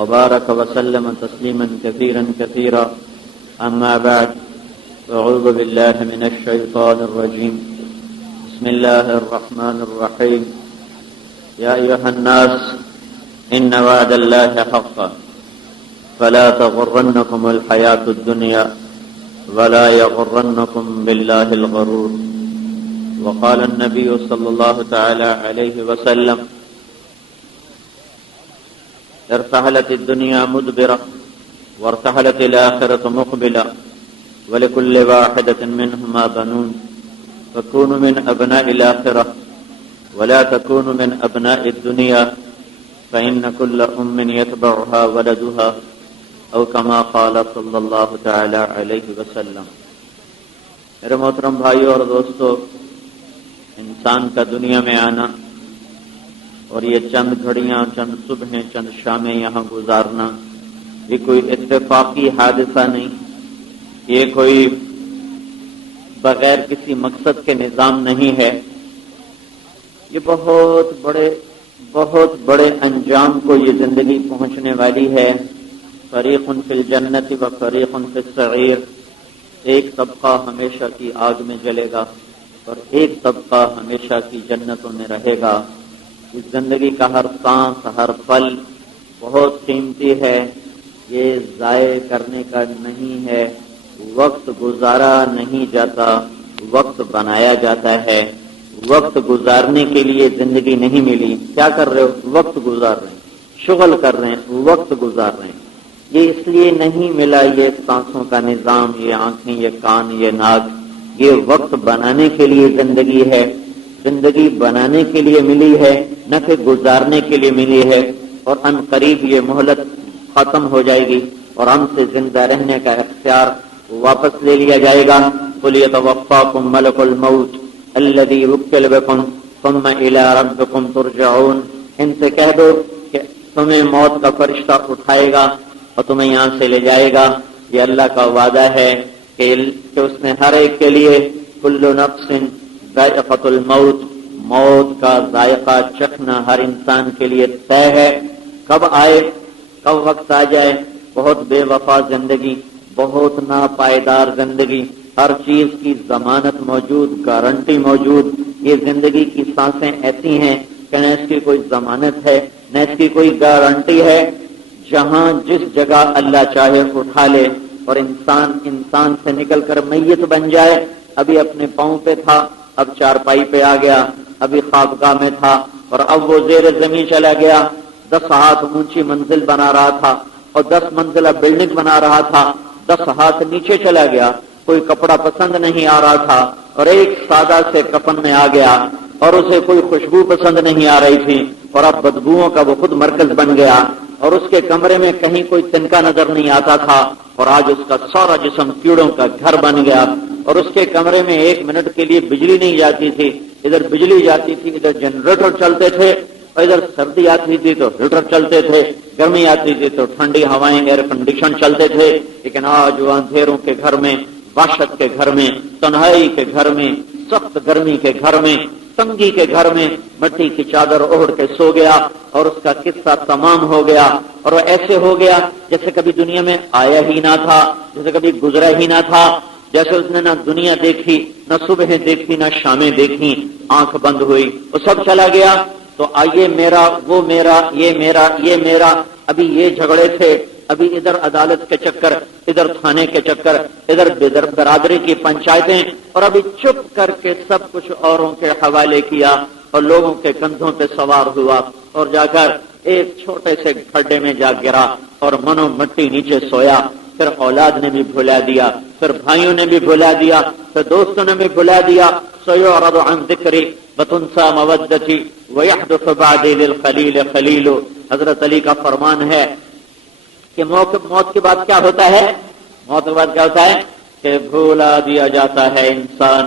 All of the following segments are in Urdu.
وبارك وسلم تسليما كثيرا كثيرا أما بعد أعوذ بالله من الشيطان الرجيم بسم الله الرحمن الرحيم يا أيها الناس إن وعد الله حق فلا تغرنكم الحياة الدنيا ولا يغرنكم بالله الغرور وقال النبي صلى الله تعالى عليه وسلم ارتحلت الدنيا مدبرة وارتحلت الآخرة مقبلة ولكل واحدة منهما بنون فكونوا من أبناء الآخرة ولا تكونوا من أبناء الدنيا فإن كل أم يتبعها ولدها او كما قال صلی اللہ تعالی علیہ وسلم۔ میرے محترم بھائیو اور دوستو، انسان کا دنیا میں آنا اور یہ چند گھڑیاں، چند صبحیں، چند شامیں یہاں گزارنا، یہ کوئی اتفاقی حادثہ نہیں، یہ کوئی بغیر کسی مقصد کے نظام نہیں ہے، یہ بہت بڑے انجام کو یہ زندگی پہنچنے والی ہے۔ فریق فی الجنت و فریق فی السعیر، ایک طبقہ ہمیشہ کی آگ میں جلے گا اور ایک طبقہ ہمیشہ کی جنتوں میں رہے گا۔ اس زندگی کا ہر سانس، ہر پل بہت قیمتی ہے، یہ ضائع کرنے کا نہیں ہے۔ وقت گزارا نہیں جاتا، وقت بنایا جاتا ہے۔ وقت گزارنے کے لیے زندگی نہیں ملی، کیا کر رہے ہو؟ وقت گزار رہے ہیں، شغل کر رہے ہیں، وقت گزار رہے ہیں۔ یہ اس لیے نہیں ملا یہ سانسوں کا نظام، یہ آنکھیں، یہ کان، یہ ناک، یہ وقت بنانے کے لیے زندگی ہے، زندگی بنانے کے لیے ملی ہے، نہ کہ گزارنے کے لیے ملی ہے۔ اور ان قریب یہ مہلت ختم ہو جائے گی اور ہم سے زندہ رہنے کا اختیار واپس لے لیا جائے گا۔ قُلْ يَتَوَفَّاكُم مَلَكُ الْمَوْتِ الَّذِي وُكِّلَ بِكُمْ ثُمَّ إِلَىٰ رَبِّكُمْ تُرْجَعُونَ۔ ان سے کہہ دو کہ تمہیں موت کا فرشتہ اٹھائے گا اور تمہیں یہاں سے لے جائے گا۔ یہ اللہ کا وعدہ ہے کہ اس نے ہر ایک کے لیے کل نفس ذائقۃ الموت، موت کا ذائقہ چکھنا ہر انسان کے لیے طے ہے۔ کب آئے، کب وقت آ جائے، بہت بے وفا زندگی، بہت ناپائیدار زندگی، ہر چیز کی ضمانت موجود، گارنٹی موجود۔ یہ زندگی کی سانسیں ایسی ہیں کہ نہ اس کی کوئی ضمانت ہے، نہ اس کی کوئی گارنٹی ہے۔ جہاں جس جگہ اللہ چاہے اٹھا لے اور انسان سے نکل کر میت بن جائے۔ ابھی اپنے پاؤں پہ تھا، اب چارپائی پہ آ گیا، ابھی خوابگاہ میں تھا اور اب وہ زیر زمین چلا گیا۔ 10 ہاتھ اونچی منزل بنا رہا تھا اور 10 منزلہ بلڈنگ بنا رہا تھا، 10 ہاتھ نیچے چلا گیا۔ کوئی کپڑا پسند نہیں آ رہا تھا اور ایک سادہ سے کفن میں آ گیا، اور اسے کوئی خوشبو پسند نہیں آ رہی تھی اور اب بدبوؤں کا وہ خود مرکز بن گیا، اور اس کے کمرے میں کہیں کوئی تنکا نظر نہیں آتا تھا، اور آج اس کا سارا جسم کیڑوں کا گھر بن گیا۔ اور اس کے کمرے میں 1 منٹ کے لیے بجلی نہیں جاتی تھی، ادھر بجلی جاتی تھی، ادھر جنریٹر چلتے تھے، اور ادھر سردی آتی تھی تو ہیٹر چلتے تھے، گرمی آتی تھی تو ٹھنڈی ہوائیں ایئر کنڈیشن چلتے تھے۔ لیکن آج وہ اندھیروں کے گھر میں، وحشت کے گھر میں، تنہائی کے گھر میں، سخت گرمی کے گھر میں، تنگی کے گھر میں مٹی کی چادر اوڑھ کے سو گیا، اور اس کا قصہ تمام ہو گیا۔ اور وہ ایسے ہو گیا جیسے کبھی دنیا میں آیا ہی نہ تھا، جیسے کبھی گزرا ہی نہ تھا، جیسے اس نے نہ دنیا دیکھی، نہ صبحیں دیکھی، نہ شامیں دیکھی، آنکھ بند ہوئی، وہ سب چلا گیا۔ تو آئیے میرا، وہ میرا، یہ میرا، یہ میرا، ابھی یہ جھگڑے تھے، ابھی ادھر عدالت کے چکر، ادھر تھانے کے چکر، ادھر برادری کی پنچایتیں، اور ابھی چپ کر کے سب کچھ اوروں کے حوالے کیا اور لوگوں کے کندھوں پہ سوار ہوا، اور جا کر ایک چھوٹے سے کھڈے میں جا گرا اور منو مٹی نیچے سویا۔ پھر اولاد نے بھی بھلا دیا، پھر بھائیوں نے بھی بھلا دیا، پھر دوستوں نے بھی بھلا دیا۔ سيعرض عن ذکری وتنسى مودتی ويحدث بعدي للخلیل خلیل۔ حضرت علی کا فرمان ہے کہ موت کے بعد کیا ہوتا ہے؟ موت کے بعد کیا ہوتا ہے کہ بھولا دیا جاتا ہے انسان،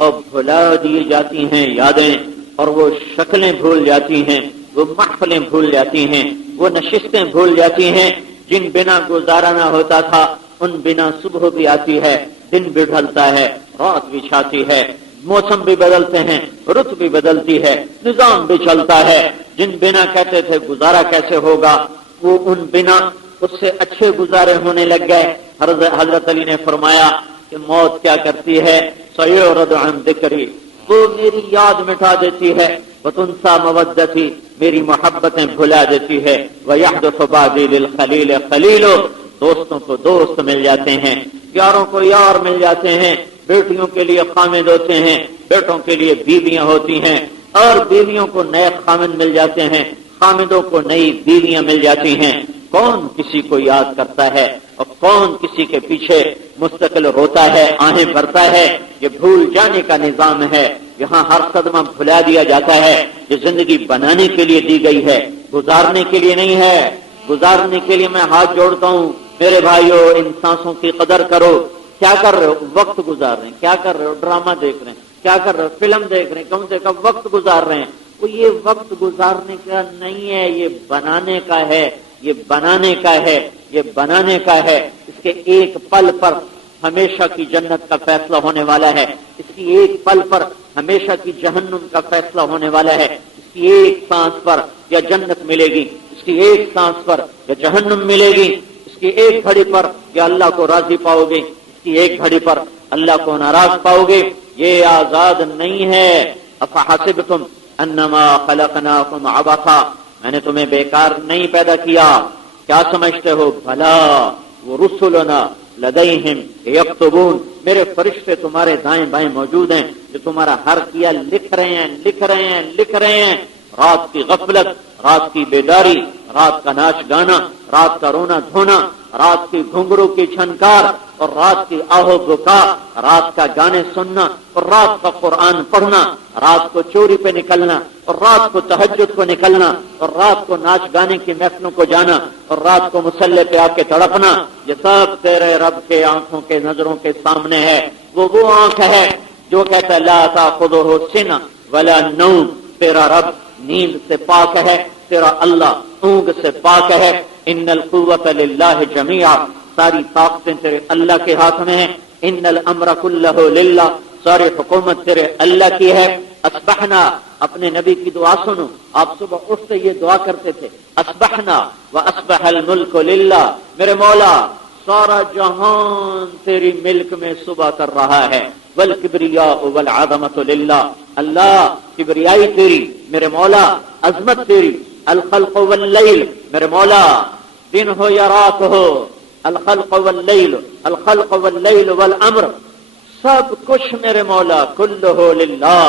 اور بھلا دی جاتی ہیں یادیں، اور وہ شکلیں بھول جاتی ہیں، وہ محفلیں بھول جاتی ہیں، وہ نشستیں بھول جاتی ہیں جن بنا گزارا نہ ہوتا تھا، ان بنا صبح بھی آتی ہے، دن بھی ڈھلتا ہے، رات بھی چھاتی ہے، موسم بھی بدلتے ہیں، رت بھی بدلتی ہے، نظام بھی چلتا ہے، جن بنا کہتے تھے گزارا کیسے ہوگا، وہ ان بنا اس سے اچھے گزارے ہونے لگ گئے۔ حضرت علی نے فرمایا کہ موت کیا کرتی ہے؟ سیعرض عن ذکری، وہ میری یاد مٹا دیتی ہے، وتنسى مودتی، میری محبتیں بھلا دیتی ہے، ویحدث بعدی للخلیل خلیل، دوستوں کو دوست مل جاتے ہیں، یاروں کو یار مل جاتے ہیں، بیٹیوں کے لیے خامد ہوتے ہیں، بیٹوں کے لیے بیویاں ہوتی ہیں، اور بیویوں کو نئے خامد مل جاتے ہیں، خامدوں کو نئی بیویاں مل جاتی ہیں۔ کون کسی کو یاد کرتا ہے اور کون کسی کے پیچھے مستقل روتا ہے، آہیں بھرتا ہے؟ یہ بھول جانے کا نظام ہے۔ یہاں ہر قدمہ بھلا دیا جاتا ہے۔ یہ زندگی بنانے کے لیے دی گئی ہے، گزارنے کے لیے نہیں ہے۔ گزارنے کے لیے میں ہاتھ جوڑتا ہوں، میرے بھائیو ان سانسوں کی قدر کرو۔ کیا کر رہے ہو؟ وقت گزار رہے ہیں۔ کیا کر رہے ہو؟ ڈرامہ دیکھ رہے ہیں۔ کیا کر رہے ہو؟ فلم دیکھ رہے ہیں۔ کم سے کم وقت گزار رہے ہیں۔ وہ یہ وقت گزارنے کا نہیں ہے، یہ بنانے کا ہے، یہ بنانے کا ہے، یہ بنانے کا ہے۔ اس کے ایک پل پر ہمیشہ کی جنت کا فیصلہ ہونے والا ہے، اس کی ایک پل پر ہمیشہ کی جہنم کا فیصلہ ہونے والا ہے، اس کی ایک سانس پر یا جنت ملے گی، اس کی ایک سانس پر یا جہنم ملے گی، اس کی ایک گھڑی پر یا اللہ کو راضی پاؤ گے، اس کی ایک گھڑی پر اللہ کو ناراض پاؤ گے۔ یہ آزاد نہیں ہے۔ افحسبتم انما خلقناکم عبثا، میں نے تمہیں بیکار نہیں پیدا کیا، کیا سمجھتے ہو؟ بھلا ورسلنا لدیہم یکتبون، میرے فرشتے تمہارے دائیں بائیں موجود ہیں، جو تمہارا ہر کیا لکھ رہے ہیں، لکھ رہے ہیں، لکھ رہے ہیں۔ رات کی غفلت، رات کی بیداری، رات کا ناچ گانا، رات کا رونا دھونا، رات کی گھنگرو کی چھنکار اور رات کی آہو بکا، رات کا گانے سننا اور رات کا قرآن پڑھنا، رات کو چوری پہ نکلنا اور رات کو تہجد کو نکلنا اور رات کو ناچ گانے کی محفلوں کو جانا اور رات کو مصلے پہ آ کے تڑپنا، یہ سب تیرے رب کے آنکھوں کے نظروں کے سامنے ہے۔ وہ آنکھ ہے جو کہتا ہے لا تاخذہ سنہ ولا نوم، تیرا رب نیند سے پاک ہے، تیرا اللہ اونگ سے پاک ہے۔ ان القوۃ للہ جمیعا، ساری طاقتیں تیرے اللہ کے ہاتھ میں ہیں۔ ان الامر کلہ للہ، ساری حکومت تیرے اللہ کی ہے۔ اصبحنا، اپنے نبی کی دعا سنو، آپ صبح اٹھتے یہ دعا کرتے تھے، اصبحنا واصبح الملک للہ، میرے مولا سارا جہان تیری ملک میں صبح کر رہا ہے۔ والکبریاء والعظمۃ للہ، اللہ کبریائی تیری، میرے مولا عظمت تیری۔ الخلق واللیل، میرے مولا دن ہو یا رات ہو، الخلق واللیل، الخلق واللیل والامر، سب کچھ میرے مولا کلہ للہ،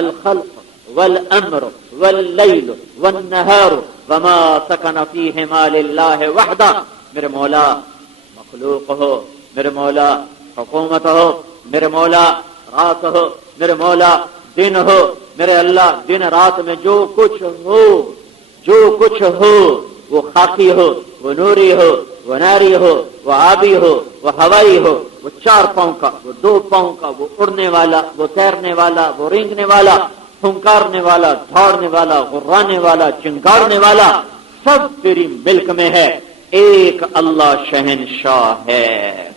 الخلق والامر واللیل والنہار وما سکن فیہما للہ وحدہ، میرے مولا مخلوق ہو، میرے مولا حکومت ہو، میرے مولا رات ہو، میرے مولا دن ہو، میرے اللہ دن رات میں جو کچھ ہو، جو کچھ ہو، وہ خاکی ہو، وہ نوری ہو، وہ ناری ہو، وہ آبی ہو، وہ ہوائی ہو، وہ 4 پاؤں کا، وہ 2 پاؤں کا، وہ اڑنے والا، وہ تیرنے والا، وہ رینگنے والا، پھنکارنے والا، دھاڑنے والا، غرانے والا، چنگاڑنے والا، سب تیری ملک میں ہے۔ ایک اللہ شہنشاہ ہے۔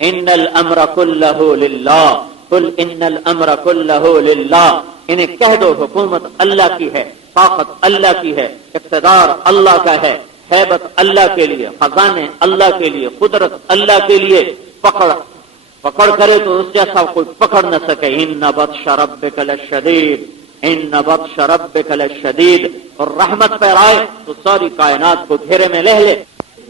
ان الامر کلہ للہ، قل ان الامر کلہ للہ، انہیں کہہ دو حکومت اللہ کی ہے، طاقت اللہ کی ہے، اقتدار اللہ کا ہے، ہیبت اللہ کے لیے، خزانے اللہ کے لیے، قدرت اللہ کے لیے۔ پکڑ کرے تو اس جیسا کوئی پکڑ نہ سکے۔ ان بطش ربک لشدید، ان بطش ربک لشدید، اور رحمت پر آئے تو ساری کائنات کو گھیرے میں لے لے۔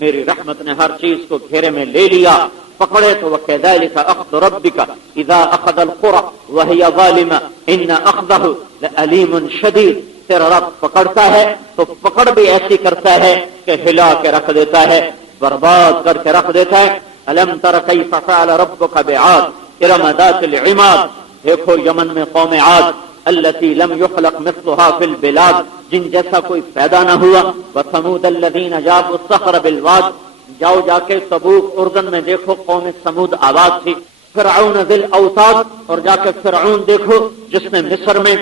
میری رحمت نے ہر چیز کو گھیرے میں لے لیا۔ پکڑے تو وَكَذَلِكَ أَخْذُ رَبِّكَ إِذَا أَخَذَ الْقُرَى وَهِيَ ظَالِمَةٌ إِنَّ أَخْذَهُ لَأَلِيمٌ شَدِيدٌ، تیرا رب پکڑتا ہے تو پکڑ بھی ایسی کرتا ہے کہ ہلا کے رکھ دیتا ہے، برباد کر کے رکھ دیتا ہے۔ أَلَمْ تَرَ كَيْفَ فَعَلَ رَبُّكَ بِعَادٍ إِرَمَ ذَاتِ الْعِمَادِ، دیکھو یمن میں قوم عاد، التي لم يخلق مثلها في البلاد، جن جیسا کوئی پیدا نہ ہوا۔ وثمود الذين جابوا الصخر بالواد، جاؤ جا کے تبوک اردن میں دیکھو قوم سمود آباد تھی۔ فرعون ذی الاوتاد، اور جا کے فرعون دیکھو جس نے مصر میں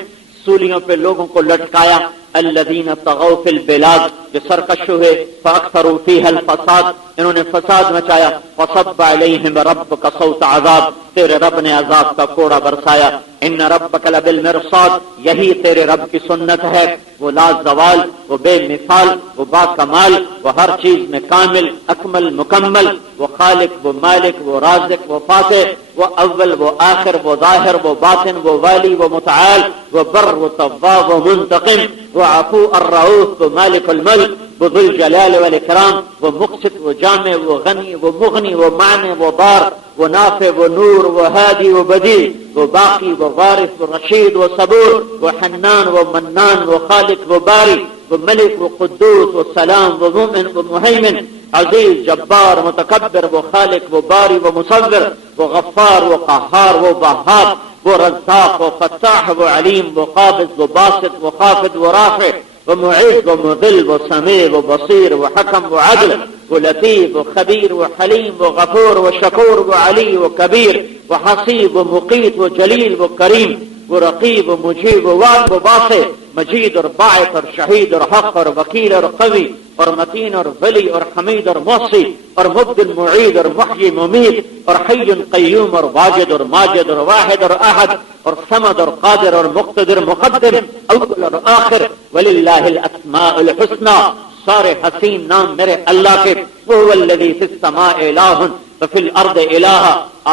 سولیوں پہ لوگوں کو لٹکایا، الذین طغوا فی البلاد، جو سرکش ہوئے، فاکثروا فیہا الفساد، انہوں نے فساد مچایا، فصب علیہم ربک صوت عذاب، تیرے رب نے عذاب کا کوڑا برسایا، ان ربک لبالمرصاد، یہی تیرے رب کی سنت ہے، وہ لا زوال، وہ بے مثال، وہ با کمال، وہ ہر چیز میں کامل اکمل مکمل، وہ خالق، وہ مالک، وہ رازق، وہ فاتح، وہ اول، وہ آخر، وہ ظاہر، وہ باطن، وہ والی، وہ متعال، وہ بر، وہ تواب، وہ منتقم، وہ عفو الرؤوف، وہ مالک الملک، وہ ذو الجلال والاکرام، وہ مقسط، وہ جامع، وہ غنی، وہ مغنی، وہ معنی، وہ بار، وہ نافع، وہ نور، وہ ہادی، وہ بدیع، وہ باقی، وہ وارث، وہ رشید، وہ صبور، وہ حنان، وہ منان، وہ خالق، وہ باری، وہ ملک، وہ قدوس، وہ سلام، وہ مومن، وہ مہیمن، عزیز، جبار، متکبر، وہ خالق، وہ باری، وہ مصور، وہ غفار، وہ قہار، وہ وہاب، وہ رزاق، وہ فتاح، وہ علیم، وہ قابض، وہ باسط، وہ خافض، وہ رافع، وہ معز، وہ مذل، وہ سمیع، وہ بصیر، وہ حکم، وہ عدل، وہ لطیف، وہ خبیر، وہ حلیم، وہ غفور، وہ شکور، وہ علی، وہ کبیر، وہ حسیب، وہ مقیت، وہ جلیل، وہ کریم، وہ رقیب، وہ مجیب، وہ واد، وہ باسط، مجید اور باعث اور شہید اور حق اور وکیل اور قوی اور متین اور ولی اور حمید اور محصی اور مبدل معید اور محیی ممیت اور حی قیوم اور واجد اور ماجد اور واحد اور احد اور صمد اور قادر اور مقتدر مقدر اول اور آخر، وللہ الاسماء الحسنى، سارے حسین نام میرے اللہ کے، وهو الذی فی السماء الہ وفی الارض الہ،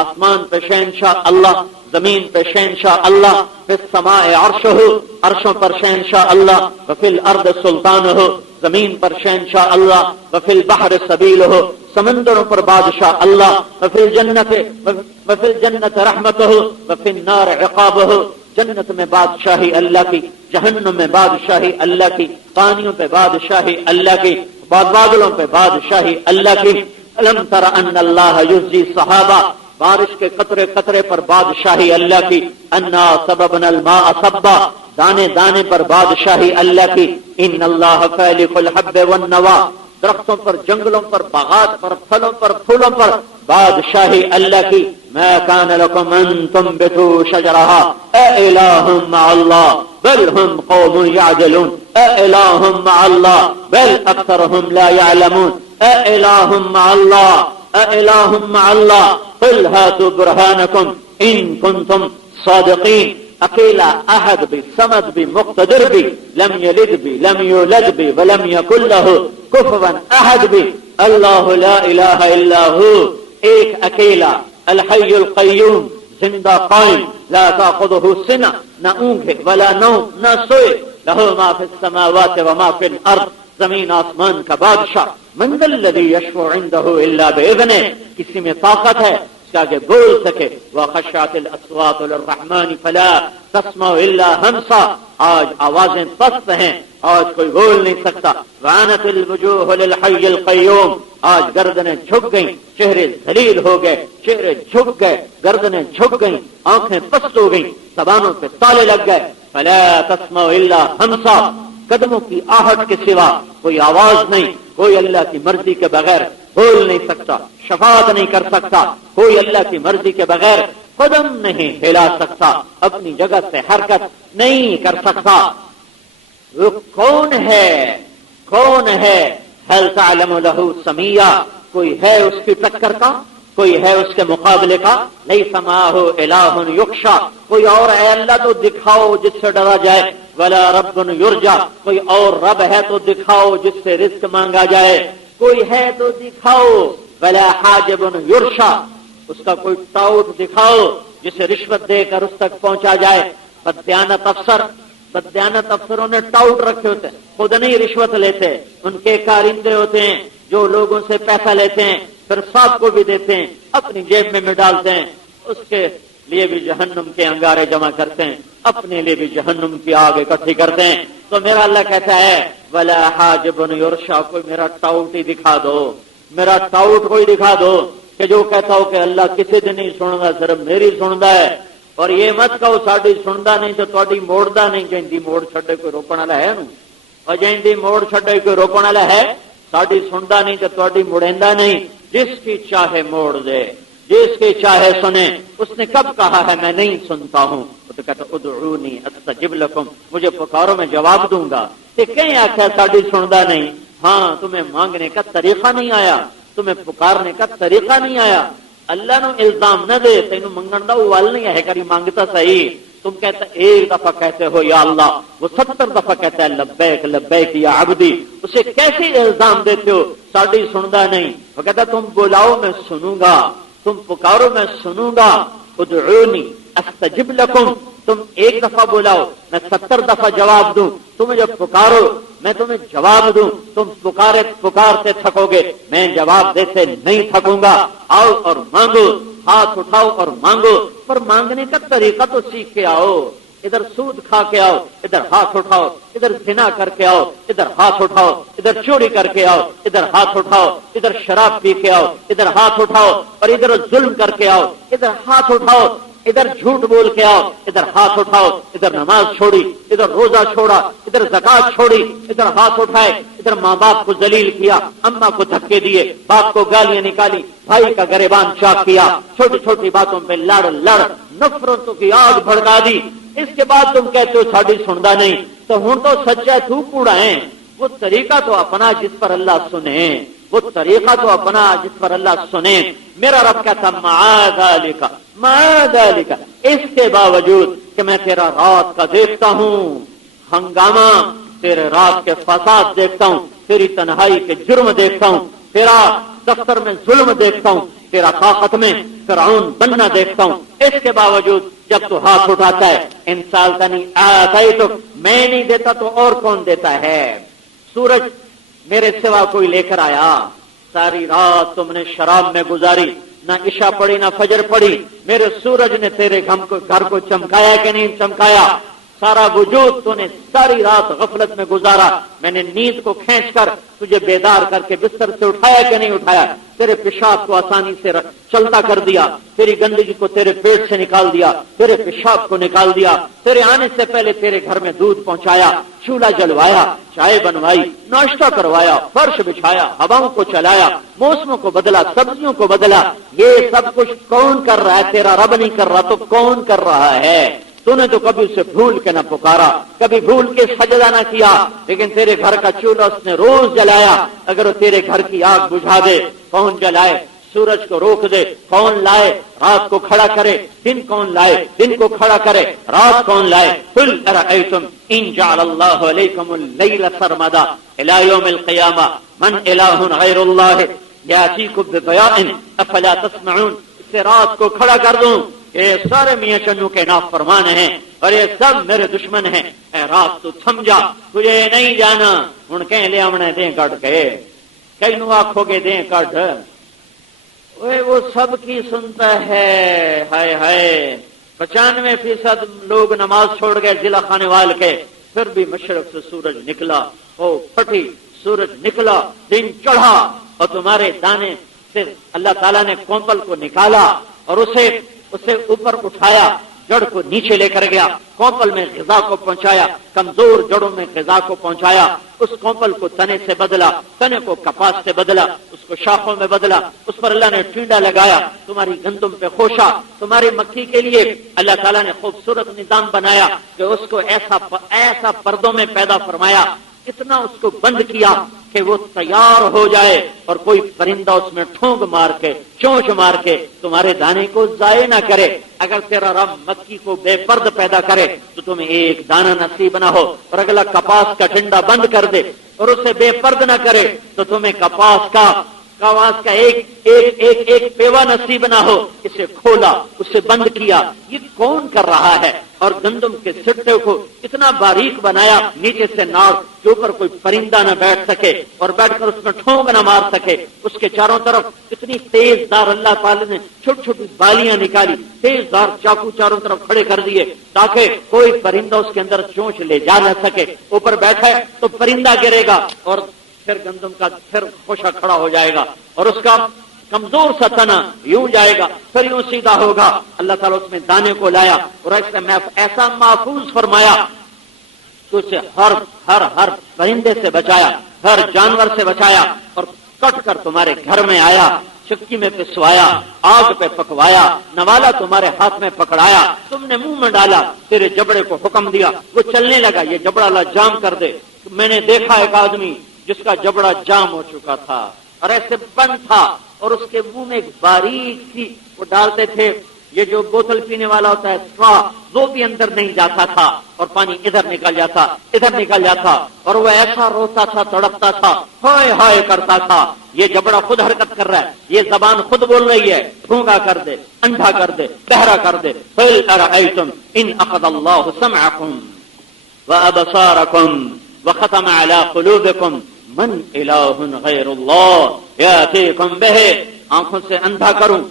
آسمان پہ شہنشاہ اللہ، زمین پہ شہنشاہ اللہ، فی السماء عرشہ، عرشوں پر شہنشاہ اللہ، وفی الارض سلطانہ، زمین پر شہنشاہ اللہ، وفی البحر سبیلہ، سمندروں پر بادشاہ اللہ، وفی الجنت رحمتہ، وفی النار عقابہ، جنت میں بادشاہی اللہ کی، جہنم میں بادشاہی اللہ کی، پانیوں پہ بادشاہی اللہ کی، بادلوں پہ بادشاہی اللہ کی، الم تر ان اللہ یجزی صحابہ، بارش کے قطرے قطرے پر بادشاہی اللہ کی، انا سببنا الماء صبا، دانے دانے پر بادشاہی اللہ کی، ان اللہ فالق الحب والنوا، درختوں پر، جنگلوں پر، باغات پر، پھلوں پر، پھولوں پر بادشاہی اللہ کی، ما کان لکم ان تنبتوا شجرہا االہ مع اللہ بل هم قوم یعدلون، االہ مع اللہ بل اکثرهم لا يعلمون، االہ مع اللہ، االہ مع اللہ قل هاتوا برہانکم ان کنتم صادقین، اکیلا، احد بھی، صمد بھی، مقتدر بھی، لم یلد بھی، لم یولد بھی، ولم یکن له کفوا احد بھی، اللہ لا الہ الا ہو، ایک اکیلا، الحی القیوم، زندہ قائم، لا تاخذہ سنہ، نہ اونگے ولا نوم، نہ سوئے، لہ ما فی السماوات وما فی الارض، زمین آسمان کا بادشاہ، من ذا الذی یشفع عنده الا باذنہ، کسی میں طاقت ہے اس کے آگے بول سکے، وخشعت الاصوات للرحمن فلا تسمع الا ہمسا، آج آوازیں پست ہیں، آج کوئی بول نہیں سکتا، وعنت الوجوہ للحی القیوم، آج گردنیں جھک گئیں، چہرے ذلیل ہو گئے، چہرے جھک گئے، گردنیں جھک گئیں، آنکھیں پست ہو گئیں، زبانوں پہ تالے لگ گئے، فلا تسمع الا ہمسا، قدموں کی آہٹ کے سوا کوئی آواز نہیں، کوئی اللہ کی مرضی کے بغیر بول نہیں سکتا، شفاعت نہیں کر سکتا، کوئی اللہ کی مرضی کے بغیر قدم نہیں ہلا سکتا، اپنی جگہ سے حرکت نہیں کر سکتا، وہ کون ہے؟ کون ہے؟ هل تعلم له سمیہ، کوئی ہے اس کی ٹکر کا؟ کوئی ہے اس کے مقابلے کا؟ لیس معه الہ یخشی، کوئی اور ہے اللہ تو دکھاؤ جس سے ڈرا جائے، ولا رب یرجا، کوئی اور رب ہے تو دکھاؤ جس سے رزق مانگا جائے، کوئی ہے تو دکھاؤ، ولا حاجب یرشا، اس کا کوئی ٹاؤٹ دکھاؤ جسے رشوت دے کر اس تک پہنچا جائے، بددیانت افسروں نے ٹاؤٹ رکھے ہوتے ہیں، خود نہیں رشوت لیتے، ان کے کارندے ہوتے ہیں جو لوگوں سے پیسہ لیتے ہیں، پھر ساتھ کو بھی دیتے ہیں، اپنی جیب میں ڈالتے ہیں، اس کے لیے بھی جہنم کے انگارے جمع کرتے ہیں، اپنے لیے بھی جہنم کی آگ اکٹھی کرتے ہیں۔ تو میرا اللہ کہتا ہے ولا حاجب یرشا، کوئی میرا ٹاؤٹ ہی دکھا دو، میرا ٹاؤٹ کوئی دکھا دو کہ جو کہتا ہو کہ اللہ کسی دن نہیں سندا، صرف میری سندا ہے، اور یہ مت کہو ساڈی سندا نہیں تو تہاڈی موڑدا نہیں، جیندی موڑ چھڈے کوئی روکਣ والا ہے نو، اور جیندی موڑ چھڈے کوئی روکਣ والا ہے، ساڈی سندا نہیں تو تہاڈی مڑیندا نہیں، جس کی چاہے موڑ دے، جس کی چاہے سنے۔ اس نے کب کہا ہے میں نہیں سنتا ہوں؟ وہ تو کہتا ادعونی استجب لکم، مجھے پکارو میں جواب دوں گا۔ تے کہیں آخیا ساڈی سندا نہیں. ہاں تمہیں مانگنے کا طریقہ نہیں آیا, تمہیں پکارنے کا طریقہ نہیں آیا. اللہ نو الزام نہ دے, تینوں منگن دا وال نہیں ہے, کری مانگتا صحیح. تم کہتے ایک دفعہ کہتے ہو یا اللہ, وہ 70 دفعہ کہتا ہے لبیک لبیک یا عبدی. اسے کیسے الزام دیتے ہو ساڈی سندا نہیں؟ وہ کہتا تم بلاؤ میں سنوں گا, تم پکارو میں سنوں گا. ادعونی استجب لکم, تم ایک دفعہ بلاؤ میں 70 دفعہ جواب دوں. تم جب پکارو میں تمہیں جواب دوں. تم پکارتے تھکو گے, میں جواب دیتے نہیں تھکوں گا. آؤ اور مانگو, ہاتھ اٹھاؤ اور مانگو. پر مانگنے کا طریقہ تو سیکھ کے آؤ. ادھر سود کھا کے آؤ, ادھر ہاتھ اٹھاؤ. ادھر زنا کر کے آؤ, ادھر ہاتھ اٹھاؤ. ادھر چوری کر کے آؤ, ادھر ہاتھ اٹھاؤ. ادھر شراب پی کے آؤ, ادھر ہاتھ اٹھاؤ. اور ادھر ظلم کر کے آؤ, ادھر ہاتھ اٹھاؤ. ادھر جھوٹ بول کے آؤ, ادھر ہاتھ اٹھاؤ. ادھر نماز چھوڑی, ادھر روزہ چھوڑا. ادھر زکات چھوڑی, ادھر ہاتھ اٹھائے. ادھر ماں باپ کو ذلیل کیا, اماں کو دھکے دیے, باپ کو گالیاں نکالی, بھائی کا گریبان چاک کیا, چھوٹی چھوٹی باتوں پہ لڑ نفرتوں کی آگ بھڑکا دی. اس کے بعد تم کہتے ہو ساڈی سندا نہیں. تو ہوں تو سچا تو کوڑا ہے. وہ طریقہ تو اپنا جس پر اللہ سنے, وہ طریقہ تو اپنا جس پر اللہ سنے. میرا رب کہتا معاذ ذالک, اس کے باوجود کہ میں تیرا رات کا دیکھتا ہوں ہنگامہ, تیرے رات کے فساد دیکھتا ہوں, تیری تنہائی کے جرم دیکھتا ہوں, تیرا دفتر میں ظلم دیکھتا ہوں, تیرا طاقت میں فرعون بننا دیکھتا ہوں. اس کے باوجود جب تو ہاتھ اٹھاتا ہے, انسان کا نہیں آتا ہی تو میں نہیں دیتا تو اور کون دیتا ہے؟ سورج میرے سوا کوئی لے کر آیا؟ ساری رات تم نے شراب میں گزاری, نہ عشاء پڑی نہ فجر پڑی. میرے سورج نے تیرے گھر کو چمکایا کہ نہیں چمکایا؟ سارا وجود تو نے ساری رات غفلت میں گزارا. میں نے نیند کو کھینچ کر تجھے بیدار کر کے بستر سے اٹھایا کہ نہیں اٹھایا؟ تیرے پیشاب کو آسانی سے چلتا کر دیا, تیری گندگی کو تیرے پیٹ سے نکال دیا, تیرے پیشاب کو نکال دیا. تیرے آنے سے پہلے تیرے گھر میں دودھ پہنچایا, چولہا جلوایا, چائے بنوائی, ناشتہ کروایا, فرش بچھایا, ہواؤں کو چلایا, موسموں کو بدلا, سبزیوں کو بدلا. یہ سب کچھ کون کر رہا ہے؟ تیرا رب نہیں کر رہا تو کون کر رہا ہے؟ تو نے تو کبھی اسے بھول کے نہ پکارا, کبھی بھول کے سجدہ نہ کیا. لیکن تیرے گھر کا چولہا اس نے روز جلایا. اگر وہ تیرے گھر کی آگ بجھا دے, کون جلائے؟ سورج کو روک دے, کون لائے؟ رات کو کھڑا کرے. دن کون لائے؟ دن کو کھڑا کرے. رات کون لائے؟ قل ارأیتم ان جعل اللہ علیکم اللیل سرمدا الی یوم القیامہ من الہ غیر اللہ یاتیکم بضیاء افلا تسمعون. اس سے رات کو کھڑا کر دوں, یہ سارے میاں چنو کے نافرمان ہیں اور یہ سب میرے دشمن ہیں. اے رات تو سمجھا, تجھے نہیں جانا. ہن کہیں لے آمنے دیں کٹ کے, کئی نو آکھو گے دیں کٹ, وہ سب کی سنتا ہے. ہائے ہائے, 95% لوگ نماز چھوڑ گئے ضلع خانے وال کے, پھر بھی مشرق سے سورج نکلا, او پھٹی سورج نکلا, دن چڑھا, اور تمہارے دانے سے اللہ تعالیٰ نے کومپل کو نکالا اور اسے اوپر اٹھایا, جڑ کو نیچے لے کر گیا, کومپل میں غذا کو پہنچایا, کمزور جڑوں میں غذا کو پہنچایا. اس کومپل کو تنے سے بدلا, تنے کو کپاس سے بدلا, اس کو شاخوں میں بدلا, اس پر اللہ نے ٹینڈا لگایا. تمہاری گندم پہ خوشا, تمہاری مکھی کے لیے اللہ تعالیٰ نے خوبصورت نظام بنایا کہ اس کو ایسا پردوں میں پیدا فرمایا, اتنا اس کو بند کیا کہ وہ تیار ہو جائے اور کوئی پرندہ اس میں ٹھونگ مار کے, چونچ مار کے تمہارے دانے کو ضائع نہ کرے. اگر تیرا رب مکی کو بے پرد پیدا کرے تو تمہیں ایک دانہ نصیب نہ ہو, اور اگلا کپاس کا ٹنڈا بند کر دے اور اسے بے پرد نہ کرے تو تمہیں کپاس کا ایک پیوا نصیب نہ ہو. اسے کھولا, اسے بند کیا, یہ کون کر رہا ہے؟ اور گندم کے سٹے کو اتنا باریک بنایا نیچے سے ناڑ کے اوپر کوئی پرندہ نہ بیٹھ سکے اور بیٹھ کر اس میں ٹھونگ نہ مار سکے. اس کے چاروں طرف اتنی تیز دار اللہ تعالی نے چھوٹی چھوٹی بالیاں نکالی, تیز دار چاقو چاروں طرف کھڑے کر دیے تاکہ کوئی پرندہ اس کے اندر چونچ لے جا نہ سکے. اوپر بیٹھا ہے تو پرندہ گرے گا اور پھر گندم کا پھر خوشا کھڑا ہو جائے گا اور اس کا کمزور سا تنا یوں جائے گا, پھر یوں سیدھا ہوگا. اللہ تعالیٰ اس میں دانے کو لایا اور ایسا محفوظ فرمایا کہ اسے ہر پرندے سے بچایا, ہر جانور سے بچایا, اور کٹ کر تمہارے گھر میں آیا, چکی میں پسوایا, آگ پہ پکوایا, نوالا تمہارے ہاتھ میں پکڑایا, تم نے منہ میں ڈالا, تیرے جبڑے کو حکم دیا, وہ چلنے لگا. یہ جبڑا اللہ جام کر دے, میں نے دیکھا ایک آدمی جس کا جبڑا جام ہو چکا تھا اور ایسے بند تھا اور اس کے منہ میں ایک باریک سی وہ ڈالتے تھے، یہ جو بوتل پینے والا ہوتا ہے سٹرا، وہ بھی اندر نہیں جاتا تھا اور پانی ادھر نکل جاتا اور وہ ایسا روتا تھا، تڑپتا تھا، ہائے ہائے کرتا تھا۔ یہ جبڑا خود حرکت کر رہا ہے، یہ زبان خود بول رہی ہے، گونگا کر دے، اندھا کر دے، بہرا کر دے۔ قل ارأیتم ان اخذ اللہ سمعکم وابصارکم وختم علی قلوبکم من الہ غیر اللہ یاتیکم بہ۔ آنکھوں سے اندھا کروں،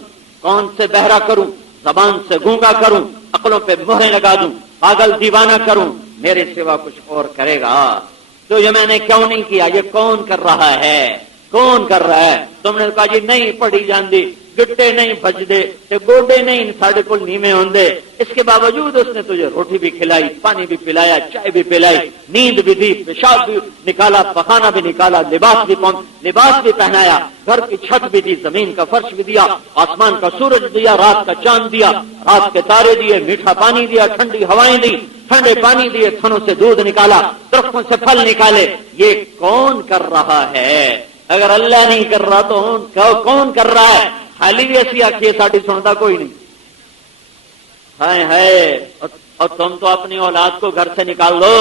کون سے بہرا کروں، زبان سے گونگا کروں، عقلوں پہ مہریں لگا دوں، پاگل دیوانہ کروں، میرے سوا کچھ اور کرے گا؟ تو یہ میں نے کیوں نہیں کیا؟ یہ کون کر رہا ہے؟ کون کر رہا ہے؟ تم نے کہا جی نہیں پڑھی جاندی، گٹے نہیں بجدے تے گوڈے نہیں ساڑھے کل نیمے ہوندے، اس کے باوجود اس نے تجھے روٹی بھی کھلائی، پانی بھی پلایا، چائے بھی پلائی، نیند بھی دی، پیشاب بھی نکالا، پخانہ بھی نکالا، لباس بھی پہنایا، گھر کی چھت بھی دی، زمین کا فرش بھی دیا، آسمان کا سورج دیا، رات کا چاند دیا، رات کے تارے دیے، میٹھا پانی دیا، ٹھنڈی ہوائیں دی، ٹھنڈے پانی دیے، تھنوں سے دودھ نکالا، درختوں سے پھل نکالے۔ یہ کون کر رہا ہے؟ اگر اللہ نہیں کر رہا تو کون کر رہا ہے؟ خالی بھی ایسی آخیے ساڑھی سنتا کوئی نہیں۔ ہائے ہائے، اور تم تو اپنی اولاد کو گھر سے نکال دو،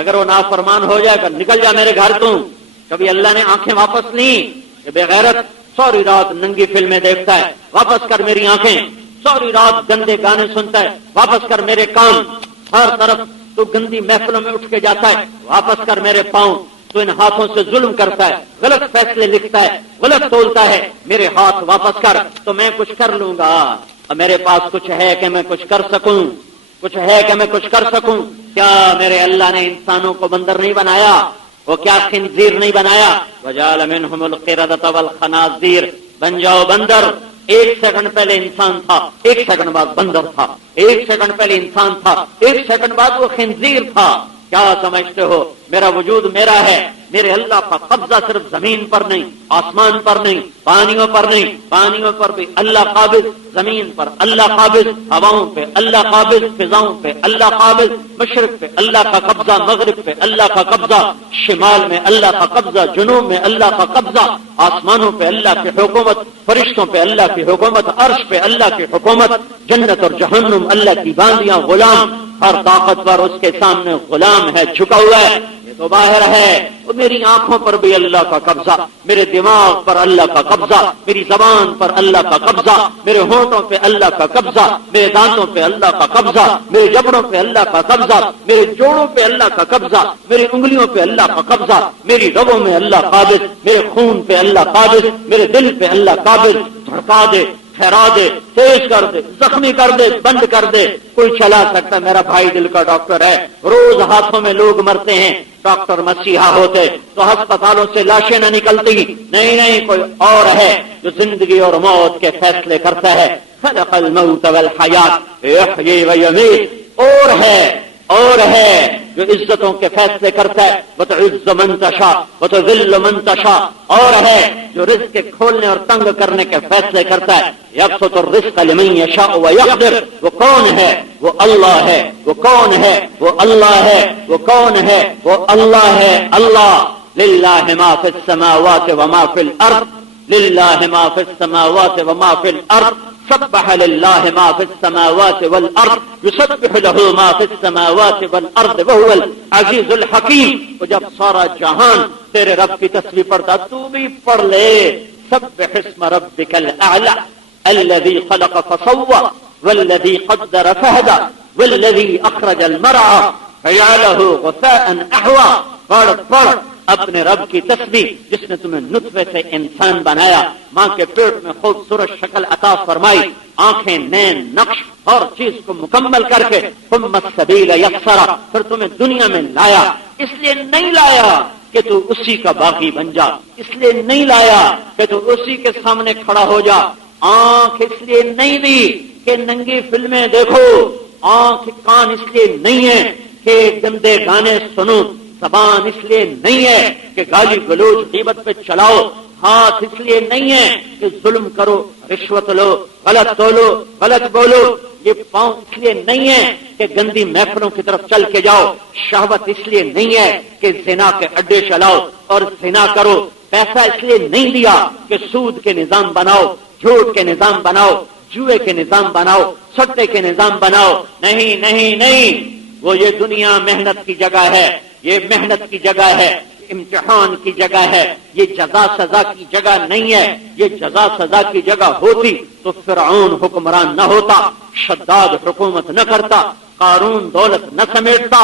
اگر وہ نافرمان ہو جائے گا نکل جا میرے گھر تم۔ کبھی اللہ نے آنکھیں واپس لی کہ بے غیرت سوری رات ننگی فلمیں دیکھتا ہے، واپس کر میری آنکھیں، سوری رات گندے گانے سنتا ہے، واپس کر میرے کان، ہر طرف تو گندی محفلوں میں اٹھ کے جاتا ہے، واپس کر میرے پاؤں، تو ان ہاتھوں سے ظلم کرتا ہے، غلط فیصلے لکھتا ہے، غلط تولتا ہے، میرے ہاتھ واپس کر تو میں کچھ کر لوں گا۔ اور میرے پاس کچھ ہے کہ میں کچھ کر سکوں، کچھ ہے کہ میں کچھ کر سکوں۔ کیا میرے اللہ نے انسانوں کو بندر نہیں بنایا؟ وہ کیا خنزیر نہیں بنایا؟ وجعل منهم القردة والخنازير، بن جاؤ بندر۔ ایک سیکنڈ پہلے انسان تھا، ایک سیکنڈ بعد بندر تھا، ایک سیکنڈ پہلے انسان تھا، ایک سیکنڈ بعد وہ خنزیر تھا۔ کیا سمجھتے ہو میرا وجود میرا ہے؟ میرے اللہ کا قبضہ صرف زمین پر نہیں، آسمان پر نہیں، پانیوں پر نہیں، پانیوں پر بھی اللہ قابض، زمین پر اللہ قابض، ہواؤں پہ اللہ قابض، فضاؤں پہ اللہ قابض، مشرق پہ اللہ کا قبضہ، مغرب پہ اللہ کا قبضہ، شمال میں اللہ کا قبضہ، جنوب میں اللہ کا قبضہ، آسمانوں پہ اللہ کی حکومت، فرشتوں پہ اللہ کی حکومت، عرش پہ اللہ کی حکومت، جنت اور جہنم اللہ کی باندیاں، غلام، ہر طاقتور اس کے سامنے غلام ہے، جھکا ہوا ہے، یہ تو باہر ہے۔ اور میری آنکھوں پر بھی اللہ کا قبضہ، میرے دماغ پر اللہ کا قبضہ، میری زبان پر اللہ کا قبضہ، میرے ہونٹوں پہ اللہ کا قبضہ، میرے دانتوں پہ اللہ کا قبضہ، میرے جبڑوں پہ اللہ کا قبضہ، میرے جوڑوں پہ اللہ کا قبضہ، میری انگلیوں پہ اللہ کا قبضہ، میری رگوں میں اللہ قابض، میرے خون پہ اللہ قابض، میرے دل پہ اللہ قابض۔ دھڑکا دے، ٹھہرا دے، تیز کر دے، زخمی کر دے، بند کر دے، کوئی چلا سکتا ہے۔ میرا بھائی دل کا ڈاکٹر ہے، روز ہاتھوں میں لوگ مرتے ہیں، ڈاکٹر مسیحا ہوتے تو ہسپتالوں سے لاشیں نہ نکلتی۔ نہیں، کوئی اور ہے جو زندگی اور موت کے فیصلے کرتا ہے۔ خلق الموت والحیات یحیی ویمیت، اور ہے جو عزتوں کے فیصلے کرتا ہے، وتعز من تشاء وتذل من تشاء، اور ہے جو رزق کے کھولنے اور تنگ کرنے کے فیصلے کرتا ہے۔ یبسط الرزق لمن یشاء ویقدر، وہ کون ہے؟ وہ اللہ ہے۔ وہ کون ہے؟ وہ اللہ ہے۔ وہ کون ہے؟ وہ اللہ ہے۔ اللہ للہ ما فی السماوات وما فی الارض، للہ ما فی السماوات وما فی الارض، سبح للہ ما فی السماوات والارض، یسبح له ما فی السماوات والارض وهو العزیز الحکیم۔ تو جب سارا جہان تیرے رب کی تسبیح پڑھتا تو بھی پڑھ لے۔ سبح اسم ربک الاعلی الذی خلق فسوى والذی قدر فهدى والذی اخرج المرعى فجعله غثاء احوى۔ پڑھ اپنے رب کی تسبیح جس نے تمہیں نطفے سے انسان بنایا، ماں کے پیٹ میں خوبصورت شکل عطا فرمائی، آنکھیں، نین، نقش، ہر چیز کو مکمل کر کے ثم السبیل یسرا، پھر تمہیں دنیا میں لایا۔ اس لیے نہیں لایا کہ تو اسی کا باغی بن جا، اس لیے نہیں لایا کہ تو اسی کے سامنے کھڑا ہو جا۔ آنکھ اس لیے نہیں دی کہ ننگی فلمیں دیکھو، آنکھ کان اس لیے نہیں ہے کہ گندے گانے سنو، زبان اس لیے نہیں ہے کہ گالی گلوچ غیبت پہ چلاؤ، ہاتھ اس لیے نہیں ہے کہ ظلم کرو، رشوت لو، غلط تولو، غلط بولو، یہ پاؤں اس لیے نہیں ہے کہ گندی محفلوں کی طرف چل کے جاؤ، شہوت اس لیے نہیں ہے کہ زنا کے اڈے چلاؤ اور زنا کرو، پیسہ اس لیے نہیں دیا کہ سود کے نظام بناؤ، جھوٹ کے نظام بناؤ، جوئے کے نظام بناؤ، سٹے کے نظام بناؤ، نہیں نہیں نہیں، وہ یہ دنیا محنت کی جگہ ہے، یہ محنت کی جگہ ہے، امتحان کی جگہ ہے، یہ جزا سزا کی جگہ نہیں ہے، یہ جزا سزا کی جگہ ہوتی تو فرعون حکمران نہ ہوتا، شداد حکومت نہ کرتا، قارون دولت نہ سمیٹتا،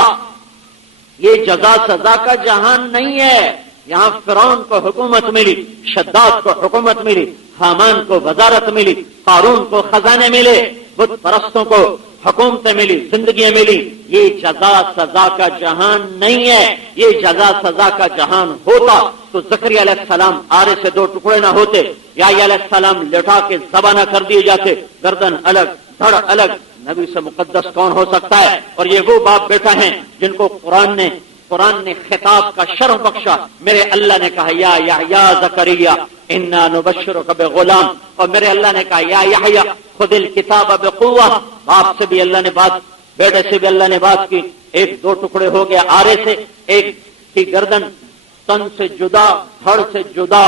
یہ جزا سزا کا جہان نہیں ہے، یہاں فرعون کو حکومت ملی، شداد کو حکومت ملی، حامان کو وزارت ملی، قارون کو خزانے ملے، بت پرستوں کو حکومتیں ملی، زندگیاں ملی، یہ جزا سزا کا جہان نہیں ہے، یہ جزا سزا کا جہان ہوتا تو زکریا علیہ السلام آرے سے 2 ٹکڑے نہ ہوتے، یحییٰ علیہ السلام لٹا کے ذبح نہ کر دیے جاتے، گردن الگ دھڑ الگ، نبی سے مقدس کون ہو سکتا ہے؟ اور یہ وہ باپ بیٹا ہیں جن کو قرآن نے خطاب کا شرف بخشا، میرے اللہ نے کہا یا یحییٰ زکریا انا نبشرک بغلام، اور میرے اللہ نے کہا یا یحییٰ خذ الکتاب بقوہ، باپ سے بھی اللہ نے بات، بیٹے سے بھی اللہ نے بات کی، 1-2 ٹکڑے ہو گیا آرے سے، ایک کی گردن تن سے جدا، دھڑ سے جدا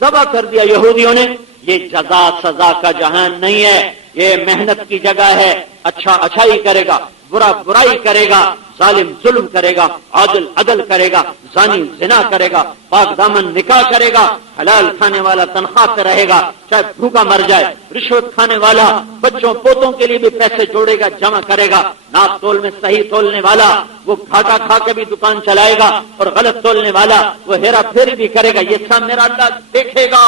ذبح کر دیا یہودیوں نے، یہ جزا سزا کا جہان نہیں ہے، یہ محنت کی جگہ ہے، اچھا اچھائی کرے گا، برا برائی کرے گا، ظالم ظلم کرے گا، عادل عدل کرے گا، زانی زنا کرے گا، پاک دامن نکاح کرے گا، حلال کھانے والا تنخواہ پہ رہے گا چاہے بھوکا مر جائے، رشوت کھانے والا بچوں پوتوں کے لیے بھی پیسے جوڑے گا، جمع کرے گا، ناپ تول میں صحیح تولنے والا وہ گھاٹا کھا کے بھی دکان چلائے گا، اور غلط تولنے والا وہ ہیرا پھیری بھی کرے گا، یہ سب میرا اللہ دیکھے گا،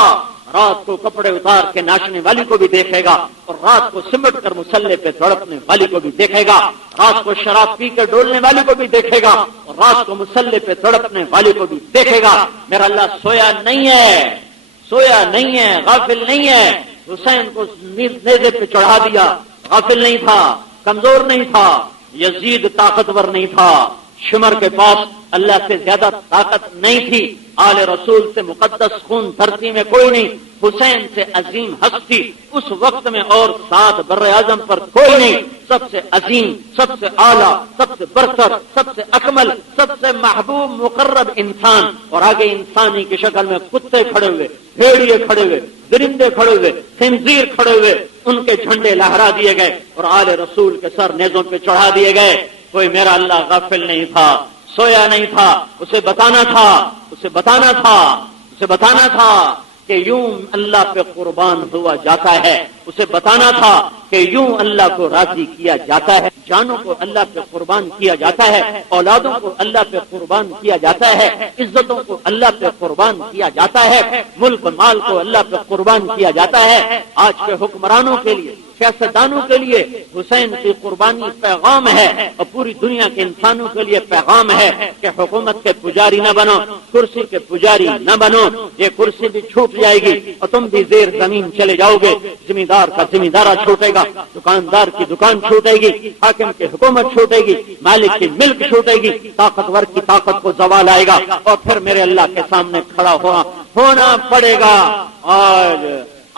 رات کو کپڑے اتار کے ناچنے والی کو بھی دیکھے گا، اور رات کو سمٹ کر مسلح پہ تڑپنے والی کو بھی دیکھے گا، رات کو شراب پی کر ڈولنے والی کو بھی دیکھے گا، اور رات کو مسلح پہ تڑپنے والی کو بھی دیکھے گا۔ میرا اللہ سویا نہیں ہے، سویا نہیں ہے، غافل نہیں ہے۔ حسین کو نیزے پہ چڑھا دیا، غافل نہیں تھا، کمزور نہیں تھا، یزید طاقتور نہیں تھا، شمر کے پاس اللہ سے زیادہ طاقت نہیں تھی، آل رسول سے مقدس خون دھرتی میں کوئی نہیں، حسین سے عظیم ہستی اس وقت میں اور 7 بر اعظم پر کوئی نہیں، سب سے عظیم، سب سے اعلیٰ، سب سے برتر، سب سے اکمل، سب سے محبوب مقرب انسان، اور آگے انسانی کی شکل میں کتے کھڑے ہوئے، بھیڑیے کھڑے ہوئے، درندے کھڑے ہوئے، خنزیر کھڑے ہوئے، ان کے جھنڈے لہرا دیے گئے اور آل رسول کے سر نیزوں پہ چڑھا دیے گئے۔ کوئی میرا اللہ غافل نہیں تھا، سویا نہیں تھا، اسے بتانا تھا، اسے بتانا تھا، اسے بتانا تھا کہ یوں اللہ پہ قربان ہوا جاتا ہے، اسے بتانا تھا کہ یوں اللہ کو راضی کیا جاتا ہے، جانوں کو اللہ پہ قربان کیا جاتا ہے، اولادوں کو اللہ پہ قربان کیا جاتا ہے، عزتوں کو اللہ پہ قربان کیا جاتا ہے، ملک مال کو اللہ پہ قربان کیا جاتا ہے۔ آج کے حکمرانوں کے لیے، سیاستدانوں کے لیے حسین کی قربانی پیغام ہے، اور پوری دنیا کے انسانوں کے لیے پیغام ہے کہ حکومت کے پجاری نہ بنو، کرسی کے پجاری نہ بنو، یہ کرسی بھی چھوٹ جائے گی اور تم بھی زیر زمین چلے جاؤ گے، زمیندار کا زمیندارہ چھوٹے گا، دکاندار کی دکان چھوٹے گی، حاکم کی حکومت چھوٹے گی، مالک کی ملک چھوٹے گی، طاقتور کی طاقت کو زوال آئے گا، اور پھر میرے اللہ کے سامنے کھڑا ہونا پڑے گا۔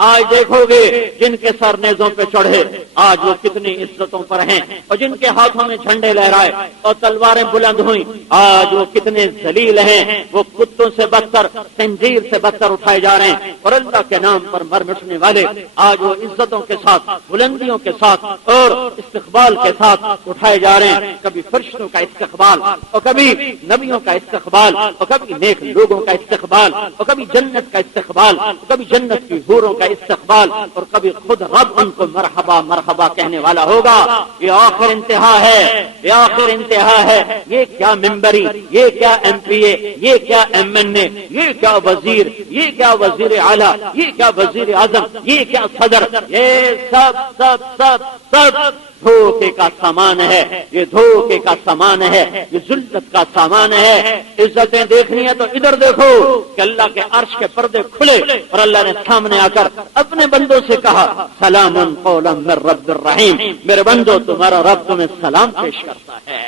آج دیکھو گے جن کے سر نیزوں پہ چڑھے آج وہ کتنی عزتوں پر ہیں، اور جن کے ہاتھوں میں جھنڈے لہرائے اور تلواریں بلند ہوئیں آج وہ کتنے ذلیل ہیں، وہ کتوں سے بدتر، خنزیر سے بدتر اٹھائے جا رہے ہیں، اور اللہ کے نام پر مر مٹنے والے آج وہ عزتوں کے ساتھ، بلندیوں کے ساتھ اور استقبال کے ساتھ اٹھائے جا رہے ہیں۔ کبھی فرشتوں کا استقبال، اور کبھی نبیوں کا استقبال، اور کبھی نیک لوگوں کا استقبال، اور کبھی جنت کا استقبال، اور کبھی جنت کی حوروں کا استقبال، اور کبھی خود رب ان کو مرحبا مرحبا کہنے والا ہوگا۔ یہ آخر انتہا ہے، یہ آخر انتہا ہے۔ یہ کیا ممبری، یہ کیا ایم پی اے، یہ کیا ایم این اے، یہ کیا وزیر، یہ کیا وزیر اعلیٰ، یہ کیا وزیر اعظم، یہ کیا صدر، یہ سب سب سب سب دھوکے کا سامان ہے، یہ دھوکے کا سامان ہے، یہ ذلت کا سامان ہے۔ عزتیں دیکھنی ہے تو ادھر دیکھو کہ اللہ کے عرش کے پردے کھلے اور اللہ نے سامنے آ کر اپنے بندوں سے کہا سلام قولا من رب الرحیم، میرے بندو تمہارا رب تمہیں سلام پیش کرتا ہے۔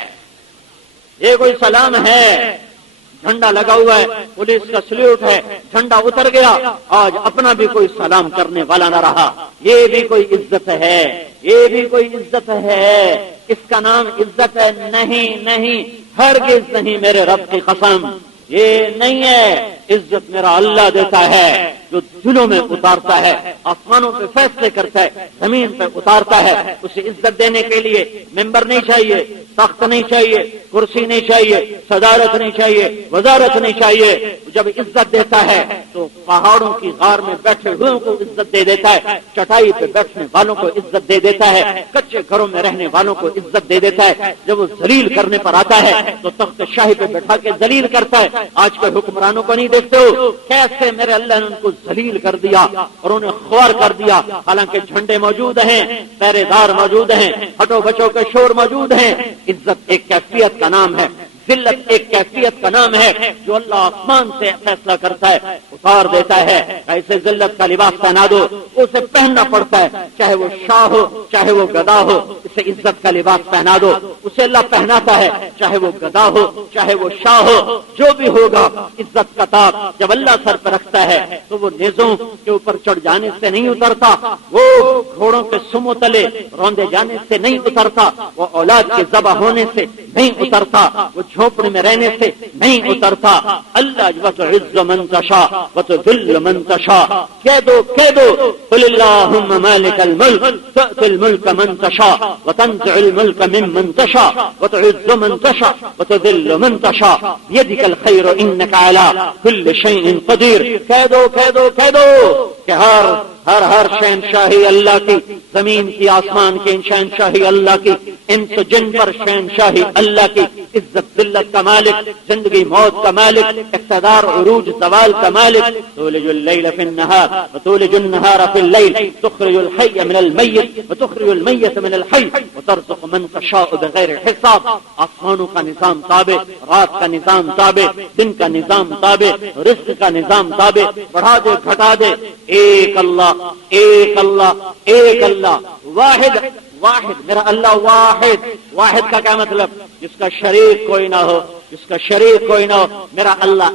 یہ کوئی سلام ہے؟ جھنڈا لگا ہوا ہے، پولیس کا سلیوٹ ہے، جھنڈا اتر گیا، آج اپنا بھی کوئی سلام کرنے والا نہ رہا۔ یہ بھی کوئی عزت ہے؟ یہ بھی کوئی عزت ہے؟ اس کا نام عزت ہے؟ نہیں نہیں، ہرگز نہیں، میرے رب کی قسم یہ نہیں ہے۔ عزت میرا اللہ دیتا ہے جو دلوں میں اتارتا ہے، آسمانوں پہ فیصلے کرتا ہے، زمین پہ اتارتا ہے۔ اسے عزت دینے کے لیے ممبر نہیں چاہیے، تخت نہیں چاہیے، کرسی نہیں چاہیے، صدارت نہیں چاہیے، وزارت نہیں چاہیے۔ جب عزت دیتا ہے تو پہاڑوں کی غار میں بیٹھے ہوئے کو عزت دے دیتا ہے، چٹائی پہ بیٹھنے والوں کو عزت دے دیتا ہے، کچے گھروں میں رہنے والوں کو عزت دے دیتا ہے۔ جب وہ ذلیل کرنے پر آتا ہے تو تخت شاہی پہ بیٹھا کے ذلیل کرتا ہے۔ آج کے حکمرانوں کو نہیں دیکھتے ہو کیسے میرے اللہ نے ان کو ذلیل کر دیا اور انہیں خوار کر دیا، حالانکہ جھنڈے موجود ہیں، پہرے دار موجود ہیں، ہٹو بچو کے شور موجود ہیں۔ عزت ایک کیفیت کا نام ہے، ذلت ایک کیفیت کا نام ہے جو اللہ آسمان سے فیصلہ کرتا ہے، اتار دیتا ہے۔ ایسے ذلت کا لباس پہنا دو، اسے پہننا پڑتا ہے، چاہے وہ شاہ ہو چاہے وہ گدا ہو، اسے عزت کا لباس پہنا دو، اسے اللہ پہناتا ہے، چاہے وہ گدا ہو چاہے وہ شاہ ہو، جو بھی ہوگا عزت کا تاج جب اللہ سر پہ رکھتا ہے تو وہ نیزوں کے اوپر چڑھ جانے سے نہیں اترتا، وہ گھوڑوں کے سمو تلے روندے جانے سے نہیں اترتا، وہ اولاد کے ذبح ہونے سے نہیں اترتا، وہ جھونپڑے میں رہنے سے نہیں اترتا۔ اللہ وتعز من تشاء وتذل من تشاء، کہہ دو قل اللہم مالک الملک تؤتی الملک من تشاء وتنزع الملک ممن تشاء وتعز من تشاء وتذل من تشاء بیدک الخیر انک علی کل شیء قدیر۔ کہہ دو کہ ہر شہنشاہی اللہ کی، زمین کی آسمان کی شہنشاہی اللہ کی، انس جن پر شہنشاہی اللہ کی، عزت ذلت کا مالک، زندگی موت کا مالک، اقتدار عروج زوال کا مالک۔ تولج اللیل فی النہار وتولج النہار فی اللیل، تخرج الحی من المیت وتخرج المیت من الحی وترزق من تشاء بغیر حساب۔ آسمانوں کا نظام تابع، رات کا نظام تابع، دن کا نظام تابع، رزق کا نظام تابع، بڑھا دے گھٹا دے، ایک اللہ ایک اللہ ایک اللہ، واحد میرا اللہ واحد۔ واحد کا کیا مطلب؟ جس کا شریک کوئی نہ ہو، جس کا شریک کوئی نہ ہو۔ میرا اللہ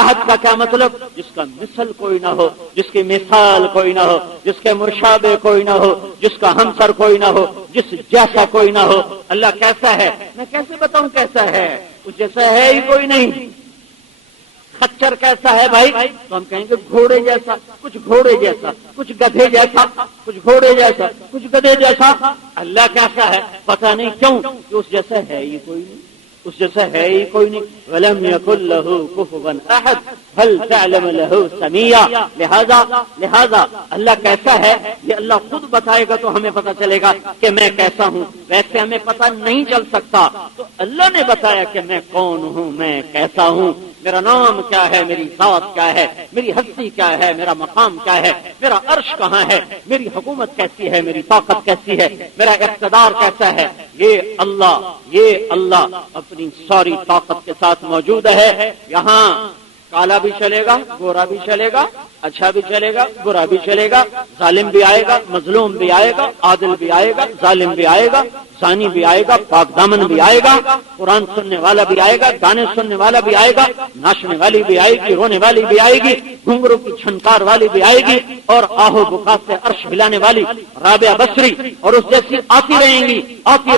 احد کا کیا مطلب؟ جس کا مثل کوئی نہ ہو، جس کی مثال کوئی نہ ہو، جس کے مشابہ کوئی نہ ہو، جس کا ہمسر کوئی نہ ہو، جس جیسا کوئی نہ ہو۔ اللہ کیسا ہے؟ میں کیسے بتاؤں کیسا ہے؟ اس جیسا ہے ہی کوئی نہیں۔ خچر کیسا ہے بھائی؟ تو ہم کہیں گے گھوڑے جیسا، کچھ گھوڑے جیسا، کچھ گدھے جیسا، کچھ گھوڑے جیسا، کچھ گدھے جیسا۔ اللہ کیسا ہے؟ پتہ نہیں کیوں کہ اس جیسا ہے ہی کوئی نہیں، اس جیسا ہے ہی کوئی نہیں۔ وَلَمْ يَكُنْ لَهُ كُفُوًا أَحَدٌ هَلْ تَعْلَمُ لَهُ سَمِيًّا۔ لہذا اللہ کیسا ہے یہ اللہ خود بتائے گا تو ہمیں پتہ چلے گا کہ میں کیسا ہوں، ویسے ہمیں پتہ نہیں چل سکتا۔ تو اللہ نے بتایا کہ میں کون ہوں، میں کیسا ہوں، میرا نام کیا ہے، میری ذات کیا ہے، میری ہستی کیا ہے، میرا مقام کیا ہے، میرا عرش کہاں ہے، میری حکومت کیسی ہے، میری طاقت کیسی ہے، میرا اقتدار کیسا ہے۔ یہ اللہ اپنی ساری طاقت کے ساتھ موجود ہے۔ یہاں کالا بھی چلے گا، گورا بھی چلے گا، اچھا بھی چلے گا، برا بھی چلے گا، ظالم بھی آئے گا، مظلوم بھی آئے گا، عادل بھی آئے گا، ظالم بھی آئے گا، ثانی بھی آئے گا، پاک دامن بھی آئے گا، قرآن سننے والا بھی آئے گا، گانے سننے والا بھی آئے گا، ناچنے والی بھی آئے گی، رونے والی بھی آئے گی، گھنگروں کی چھنکار والی بھی آئے گی، اور آہو بکا سے عرش ہلانے والی رابعہ بصری اور اس جیسی آتی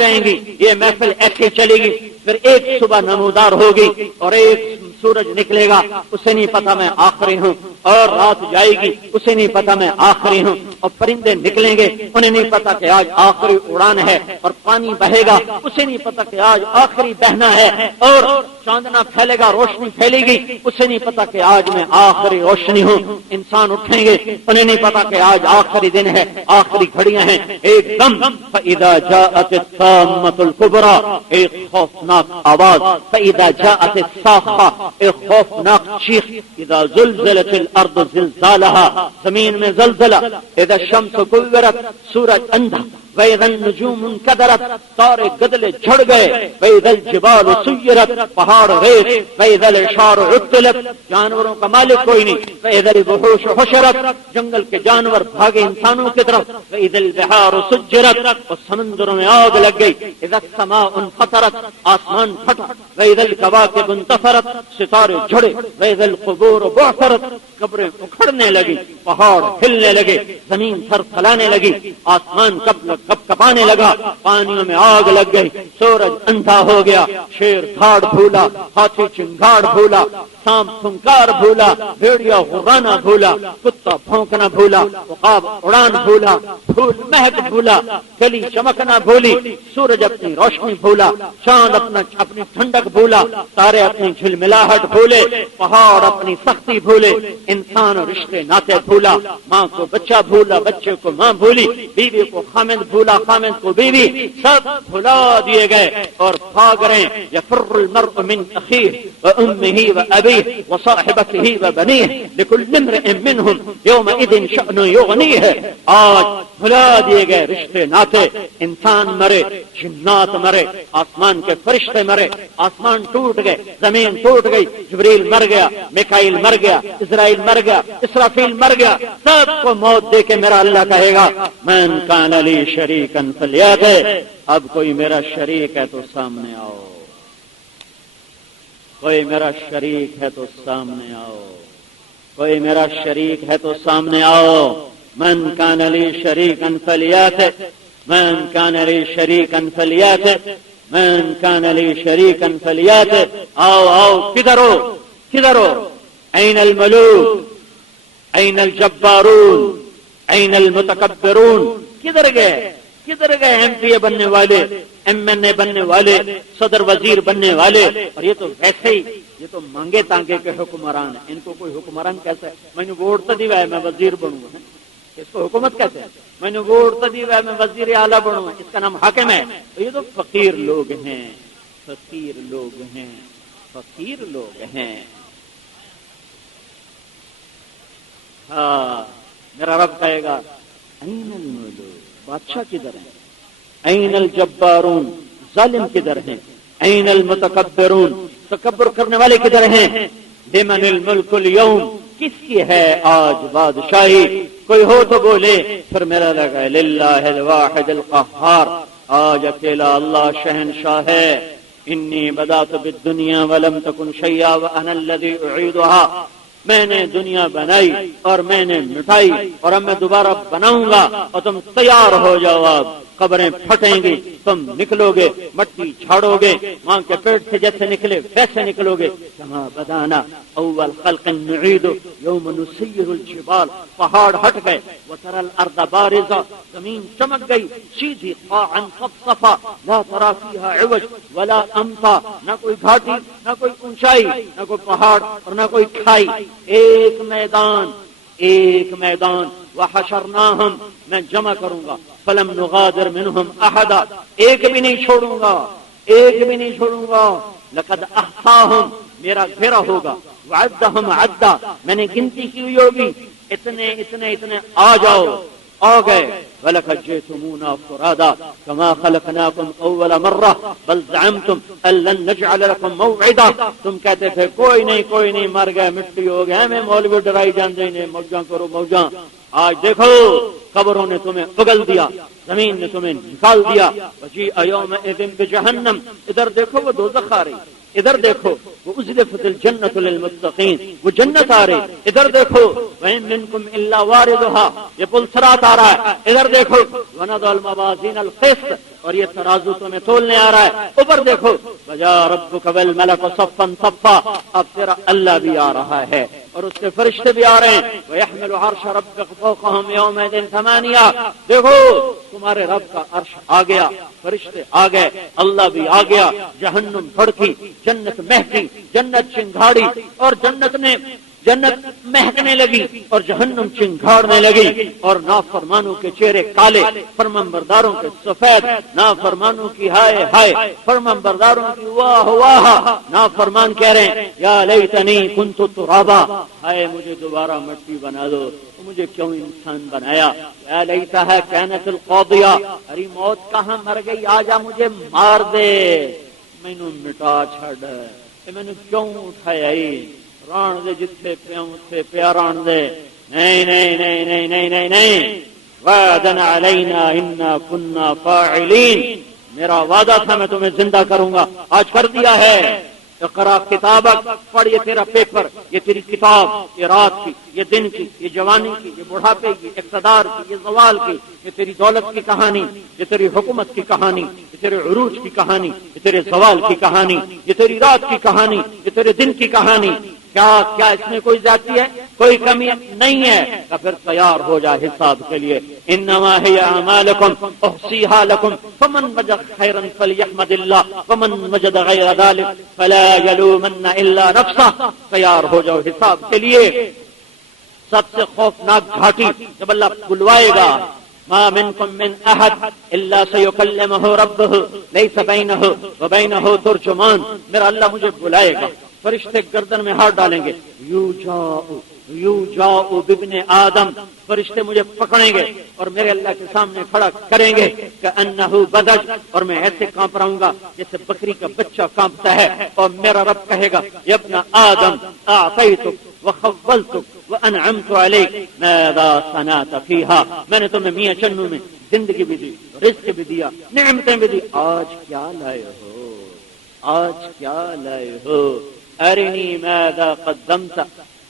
رہیں گی۔ یہ محفل ایسے چلے گی، پھر ایک صبح نمودار ہوگی اور ایک سورج نکلے گا، اسے نہیں پتا میں آخری ہوں، اور رات جائے گی، اسے نہیں پتا میں آخری ہوں، اور پرندے نکلیں گے، انہیں نہیں پتا کہ آج آخری اڑان ہے، اور پانی بہے گا، اسے نہیں پتا کہ آج آخری بہنا ہے، اور چاندنا پھیلے گا، روشنی پھیلے گی، اسے نہیں پتا کہ آج میں آخری روشنی ہوں۔ انسان اٹھیں گے، انہیں نہیں پتا کہ آج آخری دن ہے، آخری گھڑیاں ہیں۔ ایک دم فَإِذَا جَاءَتِ الطَّامَّةُ الْكُبْرَى، ایک خوفناک آواز، فَإِذَا جَاءَتِ الصَّاخَّةُ، ایک خوفناک چیخ، اذا زلزلت الارض زلزالها، زمین میں زلزلہ، اذا الشمس كورت، سورج اندھا، وَإِذَا النُّجُومُ انكَدَرَتْ، تارے گدلے جھڑ گئے، وَإِذَا الْجِبَالُ سُيِّرَتْ، پہاڑ پہاڑ ریت، وَإِذَا الْعِشَارُ عُطِّلَتْ جانوروں کا مالک کوئی نہیں، وَإِذَا الْوُحُوشُ حُشِرَتْ جنگل کے جانور بھاگے انسانوں کی طرف، وَإِذَا الْبِحَارُ سُجِّرَتْ اور سمندروں میں آگ لگ گئی، اِذَا السَّمَاءُ انفطرت آسمان پھٹا، وَإِذَا الْكَوَاكِبُ انتثرت ستارے جھڑے، وَإِذَا الْقُبُورُ بُعْثِرَتْ قبریں اکھڑنے لگی، پہاڑ ہلنے لگے، زمین تھر تھلانے لگی، آسمان کپ کپانے لگا، پانیوں میں آگ لگ گئی، سورج اندھا ہو گیا، شیر دھاڑ بھولا، ہاتھی چنگاڑ بھولا، سانپ پھنکار بھولا، بھیڑیا غرانا بھولا، کتا بھونکنا بھولا، عقاب اڑان بھولا، پھول مہک بھولا، کلی چمکنا بھولی، سورج اپنی روشنی بھولا، چاند اپنی ٹھنڈک بھولا، تارے اپنی جھلملاہٹ بھولے، پہاڑ اپنی سختی بھولے، انسان رشتے ناطے بھولا، ماں کو بچہ بھولا، بچے کو ماں بھولی، بیوی کو خامد بھولا، خامد کو بیوی، سب بھلا دیے گئے اور بھاگ رہے ہیں۔ یفر المرء من اخیہ وامہ وابیہ وصاحبتہ وبنیہ لکل امرئ منہم یومئذ شأن یغنیہ۔ آج بھلا دیے گئے رشتے ناطے، انسان مرے، جنات مرے، آسمان کے فرشتے مرے، آسمان ٹوٹ گئے، زمین ٹوٹ گئی، جبریل مر گیا، میکائیل مر گیا، اسرائیل مر گیا، اسرافیل مر گیا، سب کو موت دے کے میرا اللہ کہے گا من کان لی شریکا فلیأت، اب کوئی میرا شریک ہے تو سامنے آؤ، کوئی میرا شریک ہے تو سامنے آؤ، کوئی میرا شریک ہے تو سامنے آؤ۔ من کان لی شریکا فلیأت، من کان لی شریکا فلیأت، من کان لی شریکا فلیأت۔ آؤ آؤ، کدھر ہو کدھر ہو؟ این الملوک، این الجبارون، این المتکبرون، کدھر گئے کدھر گئے؟ ایم پی اے بننے والے، ایم این اے بننے والے، صدر وزیر بننے والے، اور یہ تو ویسے ہی یہ تو مانگے تانگے کے حکمران ہیں، ان کو کوئی حکمران کیسے؟ میں نے ووٹ تو دیا ہے میں وزیر بنوں گا، اس کو حکومت کیسے ہے؟ میں نے ووٹ تو دیا ہے میں وزیر اعلیٰ بنوں گا، اس کا نام حاکم ہے؟ تو یہ تو فقیر لوگ ہیں، فقیر لوگ ہیں، فقیر لوگ ہیں۔ ہاں، میرا رب کہے گا این الملوک، بادشاہ کدھر ہیں؟ این الجبارون، ظالم کدھر ہیں؟ این المتکبرون، تکبر کرنے والے کدھر ہیں؟ لمن الملک اليوم، کس کی ہے آج بادشاہی؟ کوئی ہو تو بولے، پھر میرا لگا للہ الواحد القہار، آج اکیلا اللہ شہنشاہ ہے۔ انی بدات بالدنیا ولم تکن شیئا وانا الذی اعیدها، میں نے دنیا بنائی اور میں نے مٹائی اور اب میں دوبارہ بناؤں گا، اور تم تیار ہو جاؤ، اب قبریں پھٹیں گی، تم نکلو گے، مٹی جھاڑو گے، ماں کے پیٹ سے جیسے نکلے ویسے نکلو گے۔ کما بدانا اول خلق نعید یوم نسیر الجبال، پہاڑ ہٹ گئے، وترى الارض بارزہ، زمین چمک گئی، سیدھی قاعا صفصفا لا ترى فيها عوج ولا امتا، نہ کوئی گھاٹی نہ کوئی اونچائی نہ کوئی پہاڑ اور نہ کوئی کھائی، ایک میدان، ایک میدان۔ وحشرناہم، میں جمع کروں گا، فلم نغادر منہم احدا، ایک بھی نہیں چھوڑوں گا، ایک بھی نہیں چھوڑوں گا۔ لقد احصاہم، میرا گھیرا ہوگا، وعدہم عدا، میں نے گنتی کی ہوئی ہوگی، اتنے اتنے اتنے آ جاؤ، آ گئے۔ وَلَقَدْ جِئْتُمُونَا فُرَادَىٰ كَمَا خَلَقْنَاكُمْ أَوَّلَ مَرَّةٍ بَلْ زَعَمْتُمْ أَن لَّن نَّجْعَلَ لَكُم مَّوْعِدًا، تم کہتے تھے کوئی نہیں مر گئے، مٹی ہو گئے، ہمیں مولوی ڈرائی جاندے نے، موجاں کرو موجاں۔ آج دیکھو قبروں نے تمہیں اگل دیا، زمین نے تمہیں نکال دیا۔ وَجِيءَ يَوْمَئِذٍ بِجَهَنَّمَ، ادھر دیکھو وہ دوزخ آ رہی، ادھر دیکھو وہ ازلفت الجنت للمتقین، وہ جنت آ رہی، ادھر دیکھو وَإِن مِّنكُمْ إِلَّا وَارِدُهَا، یہ پل صراط آ رہا ہے، ادھر دیکھو وَنَضَعُ الْمَوَازِينَ الْقِسْطَ، اور یہ ترازو تمہیں تولنے آ رہا ہے، اوپر دیکھو وَجَاءَ رَبُّكَ وَالْمَلَكُ صَفًّا صَفًّا، اب تیرا اللہ بھی آ رہا ہے اور اس کے فرشتے بھی آ رہے ہیں۔ وَيَحْمِلُ عَرْشَ رَبِّكَ فَوْقَهُمْ يَوْمَئِذٍ ثَمَانِيَةٌ، دیکھو تمہارے رب کا عرش آ گیا، فرشتے آ گئے، اللہ بھی آ گیا، جہنم بھڑکی، جنت مہکی، جنت چنگھاڑی، اور جنت مہکنے لگی اور جہنم چنگھاڑنے لگی، اور نافرمانوں کے چہرے کالے، فرمانبرداروں کے سفید، نافرمانوں کی ہائے ہائے، فرمانبرداروں کی واہ واہ۔ نافرمان کہہ رہے ہیں یا لیتنی کنت ترابا، ہائے مجھے دوبارہ مٹی بنا دو، مجھے کیوں انسان بنایا۔ یا لیتھا کانت القاضیہ، ارے موت کہاں مر گئی، آجا مجھے مار دے، مینوں مٹا چھڑ، کہ میں نے کیوں اٹھایا ران دے جتھے پیوں اتھے پیا ران دے. نہیں نہیں نہیں نہیں نہیں نہیں نہیں وعدن علینا انا کنا فاعلین. میرا وعدہ تھا میں تمہیں زندہ کروں گا، آج کر دیا ہے. اقرا کتابک، پڑھ یہ تیرا پیپر، یہ تیری کتاب، یہ رات کی، یہ دن کی، یہ جوانی کی، یہ بڑھاپے کی، اقتدار کی، یہ زوال کی، یہ تیری دولت کی کہانی، یہ تیری حکومت کی کہانی، یہ تیرے عروج کی کہانی، یہ تیرے زوال کی کہانی، یہ تیری رات کی کہانی، یہ تیرے دن کی کہانی. کیا اس میں کوئی ذاتی ہے، کوئی کمی نہیں ہے؟ تو پھر تیار ہو جا حساب کے لیے. انما ہی اعمالکم احصیھا لکم فمن وجد خیرا فلیحمد اللہ ومن وجد غیر ذلک فلا یلومن الا نفسہ. تیار ہو جاؤ حساب کے لیے. سب سے خوفناک گھاٹی جب اللہ بلوائے گا، ما منکم من احد الا سیکلمہ ربہ لیس بینہ وبینہ ترجمان. میرا اللہ مجھے بلائے گا، فرشتے گردن میں ہاتھ ڈالیں گے، یو جاؤ بابن آدم. فرشتے مجھے پکڑیں گے اور میرے اللہ کے سامنے کھڑا کریں گے کہ انہو بدج، اور میں ایسے کانپ رہوں گا جیسے بکری کا بچہ کانپتا ہے. اور میرا رب کہے گا یا ابن آدم اعطیتک وخولتک وانعمت علیک ماذا صنعت فیہا. میں نے تمہیں میاں چنو میں زندگی بھی دی، رزق بھی دیا، نعمتیں بھی دی، آج کیا لائے ہو؟ آج کیا لائے ہو؟ ارنی ماذا قدمت،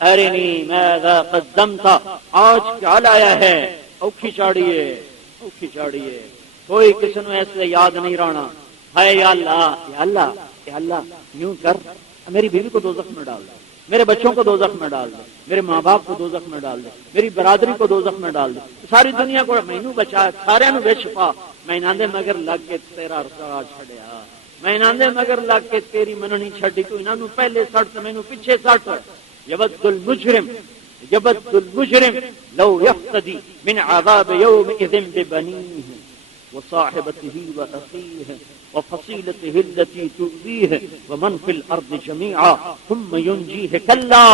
ارنی ماذا قدمت. آج کیا لایا ہے؟ اوکھی چاڑیے، اوکھی چاڑیے. کوئی کسی نے ایسے یاد نہیں رہنا. ہے یا اللہ، یا اللہ، یا اللہ یوں کر میری بیوی کو دوزخ میں ڈال دے، میرے بچوں کو دوزخ میں ڈال دے، میرے ماں باپ کو دوزخ میں ڈال دے، میری برادری کو دوزخ میں ڈال دے، ساری دنیا کو مینوں بچا، سارے نو وچ پا. میں ناندے مگر لگ کے تیرا رسا چھڑیا، میں ناندے مگر لگ کے تیری مننی چھڈی. تو انہاں نو پہلے سٹ تے مینوں پیچھے سٹ. یود المجرم لو یفتدی من عذاب یومئذ ببنیہ وصاحبته واخیہ وفصیلته التي تؤذیہ ومن فی الارض جميعا ثم ینجیہ. کلا،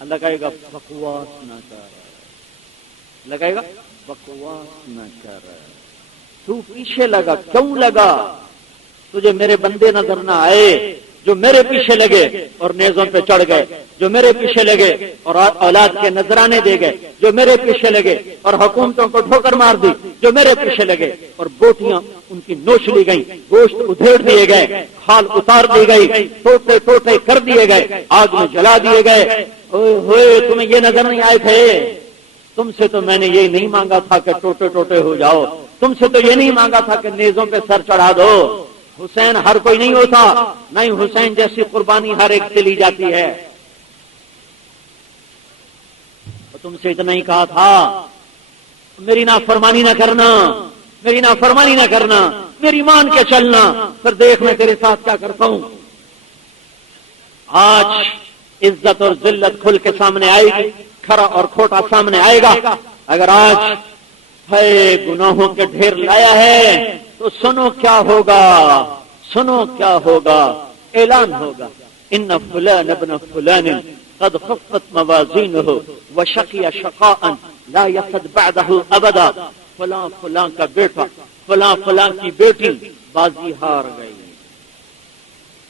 اللہ کہے گا بکواس نہ کر، اللہ کہے گا بکواس نہ کر. تو پیچھے لگا، کیوں لگا؟ تجھے میرے بندے نظر نہ آئے جو میرے پیچھے لگے اور نیزوں پہ چڑھ گئے، جو میرے پیچھے لگے اور اولاد کے نذرانے دے گئے، جو میرے پیچھے لگے اور حکومتوں کو ٹھوکر مار دی، جو میرے پیچھے لگے اور بوٹیاں ان کی نوچ لی گئیں، گوشت ادھیڑ دیے گئے، کھال اتار دی گئی، ٹوٹے ٹوٹے کر دیے گئے، آگ میں جلا دیے گئے. ہوئے تمہیں یہ نظر نہیں آئے تھے؟ تم سے تو میں نے یہ نہیں مانگا تھا کہ ٹوٹے ٹوٹے ہو جاؤ، تم سے تو یہ نہیں مانگا تھا کہ نیزوں پہ سر چڑھا دو. حسین ہر کوئی نہیں ہوتا، نہیں حسین جیسی قربانی ہر ایک سے لی جاتی ہے. تم سے اتنا ہی کہا تھا میری نافرمانی نہ کرنا، میری نافرمانی نہ کرنا، میری مان کے چلنا، پھر دیکھ میں تیرے ساتھ کیا کرتا ہوں. آج عزت اور ذلت کھل کے سامنے آئے گی، کھرا اور کھوٹا سامنے آئے گا. اگر آج ہے گناہوں کے ڈھیر لایا ہے تو سنو کیا ہوگا، سنو کیا ہوگا. اعلان ہوگا ان فلان ابن فلان قد خفت موازینہ وشقی شقاء لا یسد بعدہ ابدا. فلاں فلاں کا بیٹا، فلاں فلاں کی بیٹی بازی ہار گئی.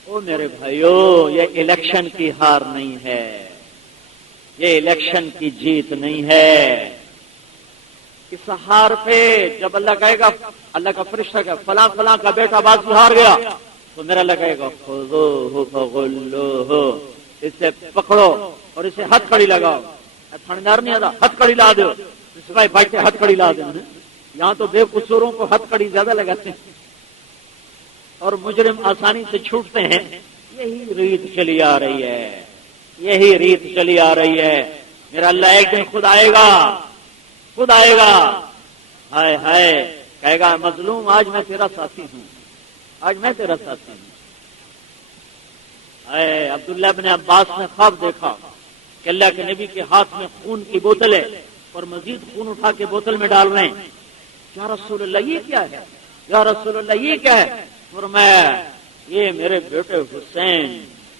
او میرے بھائیو، یہ الیکشن کی ہار نہیں ہے، یہ الیکشن کی جیت نہیں ہے. اس ہار پہ جب اللہ کہے گا، اللہ کا فرشتہ کہ فلاں فلاں کا بیٹا بازی ہار گیا، تو میرا اللہ کہے گا خذوہ فغلوہ، اسے پکڑو اور اسے ہتھ کڑی لگاؤ. تھاندار نہیں آتا، ہتھ کڑی لا دو. سپاہی بیٹھے ہتھ کڑی لا دیں. یہاں تو بے قصوروں کو ہتھ کڑی زیادہ لگاتے ہیں اور مجرم آسانی سے چھوٹتے ہیں. یہی ریت چلی آ رہی ہے، یہی ریت چلی آ رہی ہے. میرا اللہ ایک دن خود آئے گا، خود آئے گا. ہائے ہائے، کہے گا مظلوم آج میں تیرا ساتھی ہوں، آج میں تیرا ساتھی ہوں. اے عبداللہ بن عباس نے خواب دیکھا کہ اللہ کے نبی کے ہاتھ میں خون کی بوتل ہے اور مزید خون اٹھا کے بوتل میں ڈال رہے ہیں. یا رسول اللہ یہ کیا ہے؟ یا رسول اللہ یہ کیا ہے؟ فرمایا یہ میرے بیٹے حسین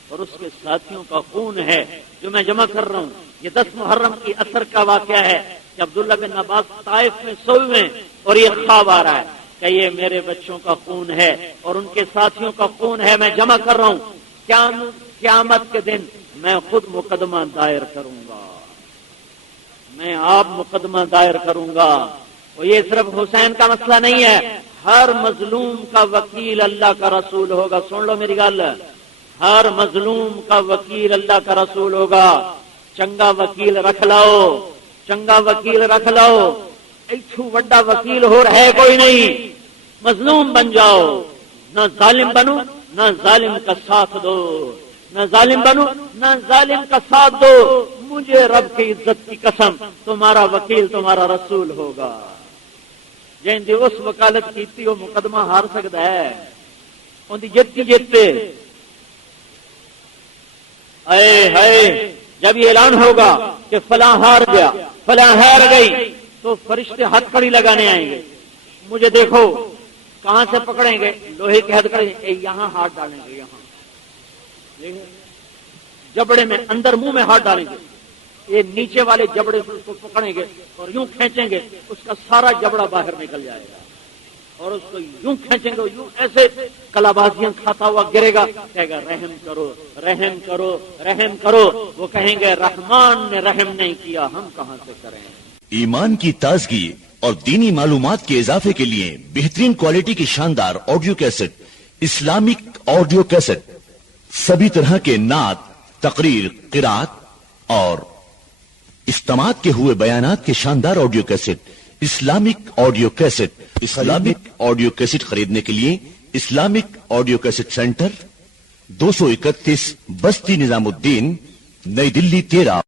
اور اس کے ساتھیوں کا خون ہے جو میں جمع کر رہا ہوں. یہ 10 محرم کی اثر کا واقعہ ہے کہ عبداللہ بن عباس طائف میں سوئے ہوئے اور یہ خواب آ رہا ہے کہ یہ میرے بچوں کا خون ہے اور ان کے ساتھیوں کا خون ہے، میں جمع کر رہا ہوں. کیا قیامت کے دن میں خود مقدمہ دائر کروں گا، میں آپ مقدمہ دائر کروں گا۔ اور یہ صرف حسین کا مسئلہ نہیں ہے، ہر مظلوم کا وکیل اللہ کا رسول ہوگا۔ سن لو میری گل، ہر مظلوم کا وکیل اللہ کا رسول ہوگا۔ چنگا وکیل رکھ لاؤ، چنگا وکیل رکھ لاؤ، ایتھو وڈا وکیل ہو ہے کوئی نہیں۔ مظلوم بن جاؤ، نہ ظالم بنو، نہ ظالم کا ساتھ دو، نہ ظالم بنو نہ ظالم کا ساتھ دو۔ مجھے رب کی عزت کی قسم، تمہارا وکیل تمہارا رسول ہوگا۔ جن دی اس وکالت کیتی وہ مقدمہ ہار سکتا ہے، ان دی جیتی جیتے۔ اے ہائے، جب یہ اعلان ہوگا کہ فلاں ہار گیا، فلاں ہار گئی، تو فرشتے ہتھ کڑی لگانے آئیں گے۔ مجھے دیکھو کہاں سے پکڑیں گے؟ لوہے کے ہتھ کڑی، یہاں ہاتھ ڈالیں گے، یہاں جبڑے میں اندر منہ میں ہاتھ ڈالیں گے، یہ نیچے والے جبڑے سے اس کو پکڑیں گے اور یوں کھینچیں گے، اس کا سارا جبڑا باہر نکل جائے گا، اور اس کو یوں کھینچیں گے، یوں ایسے کلابازیاں کھاتا ہوا گرے گا، کہے گا رحم کرو، رحم کرو، رحم کرو۔ وہ کہیں گے رحمان نے رحم نہیں کیا، ہم کہاں سے کریں؟ ایمان کی تازگی اور دینی معلومات کے اضافے کے لیے بہترین کوالٹی کی شاندار audio cassette, Islamic audio cassette, سبھی طرح کے نعت، تقریر، قرات اور اجتماعات کے ہوئے بیانات کے شاندار audio cassette, Islamic audio cassette. Islamic audio cassette خریدنے کے لیے اسلامک آڈیو کیسٹ سینٹر، 231 بستی نظام الدین، نئی دلی 13۔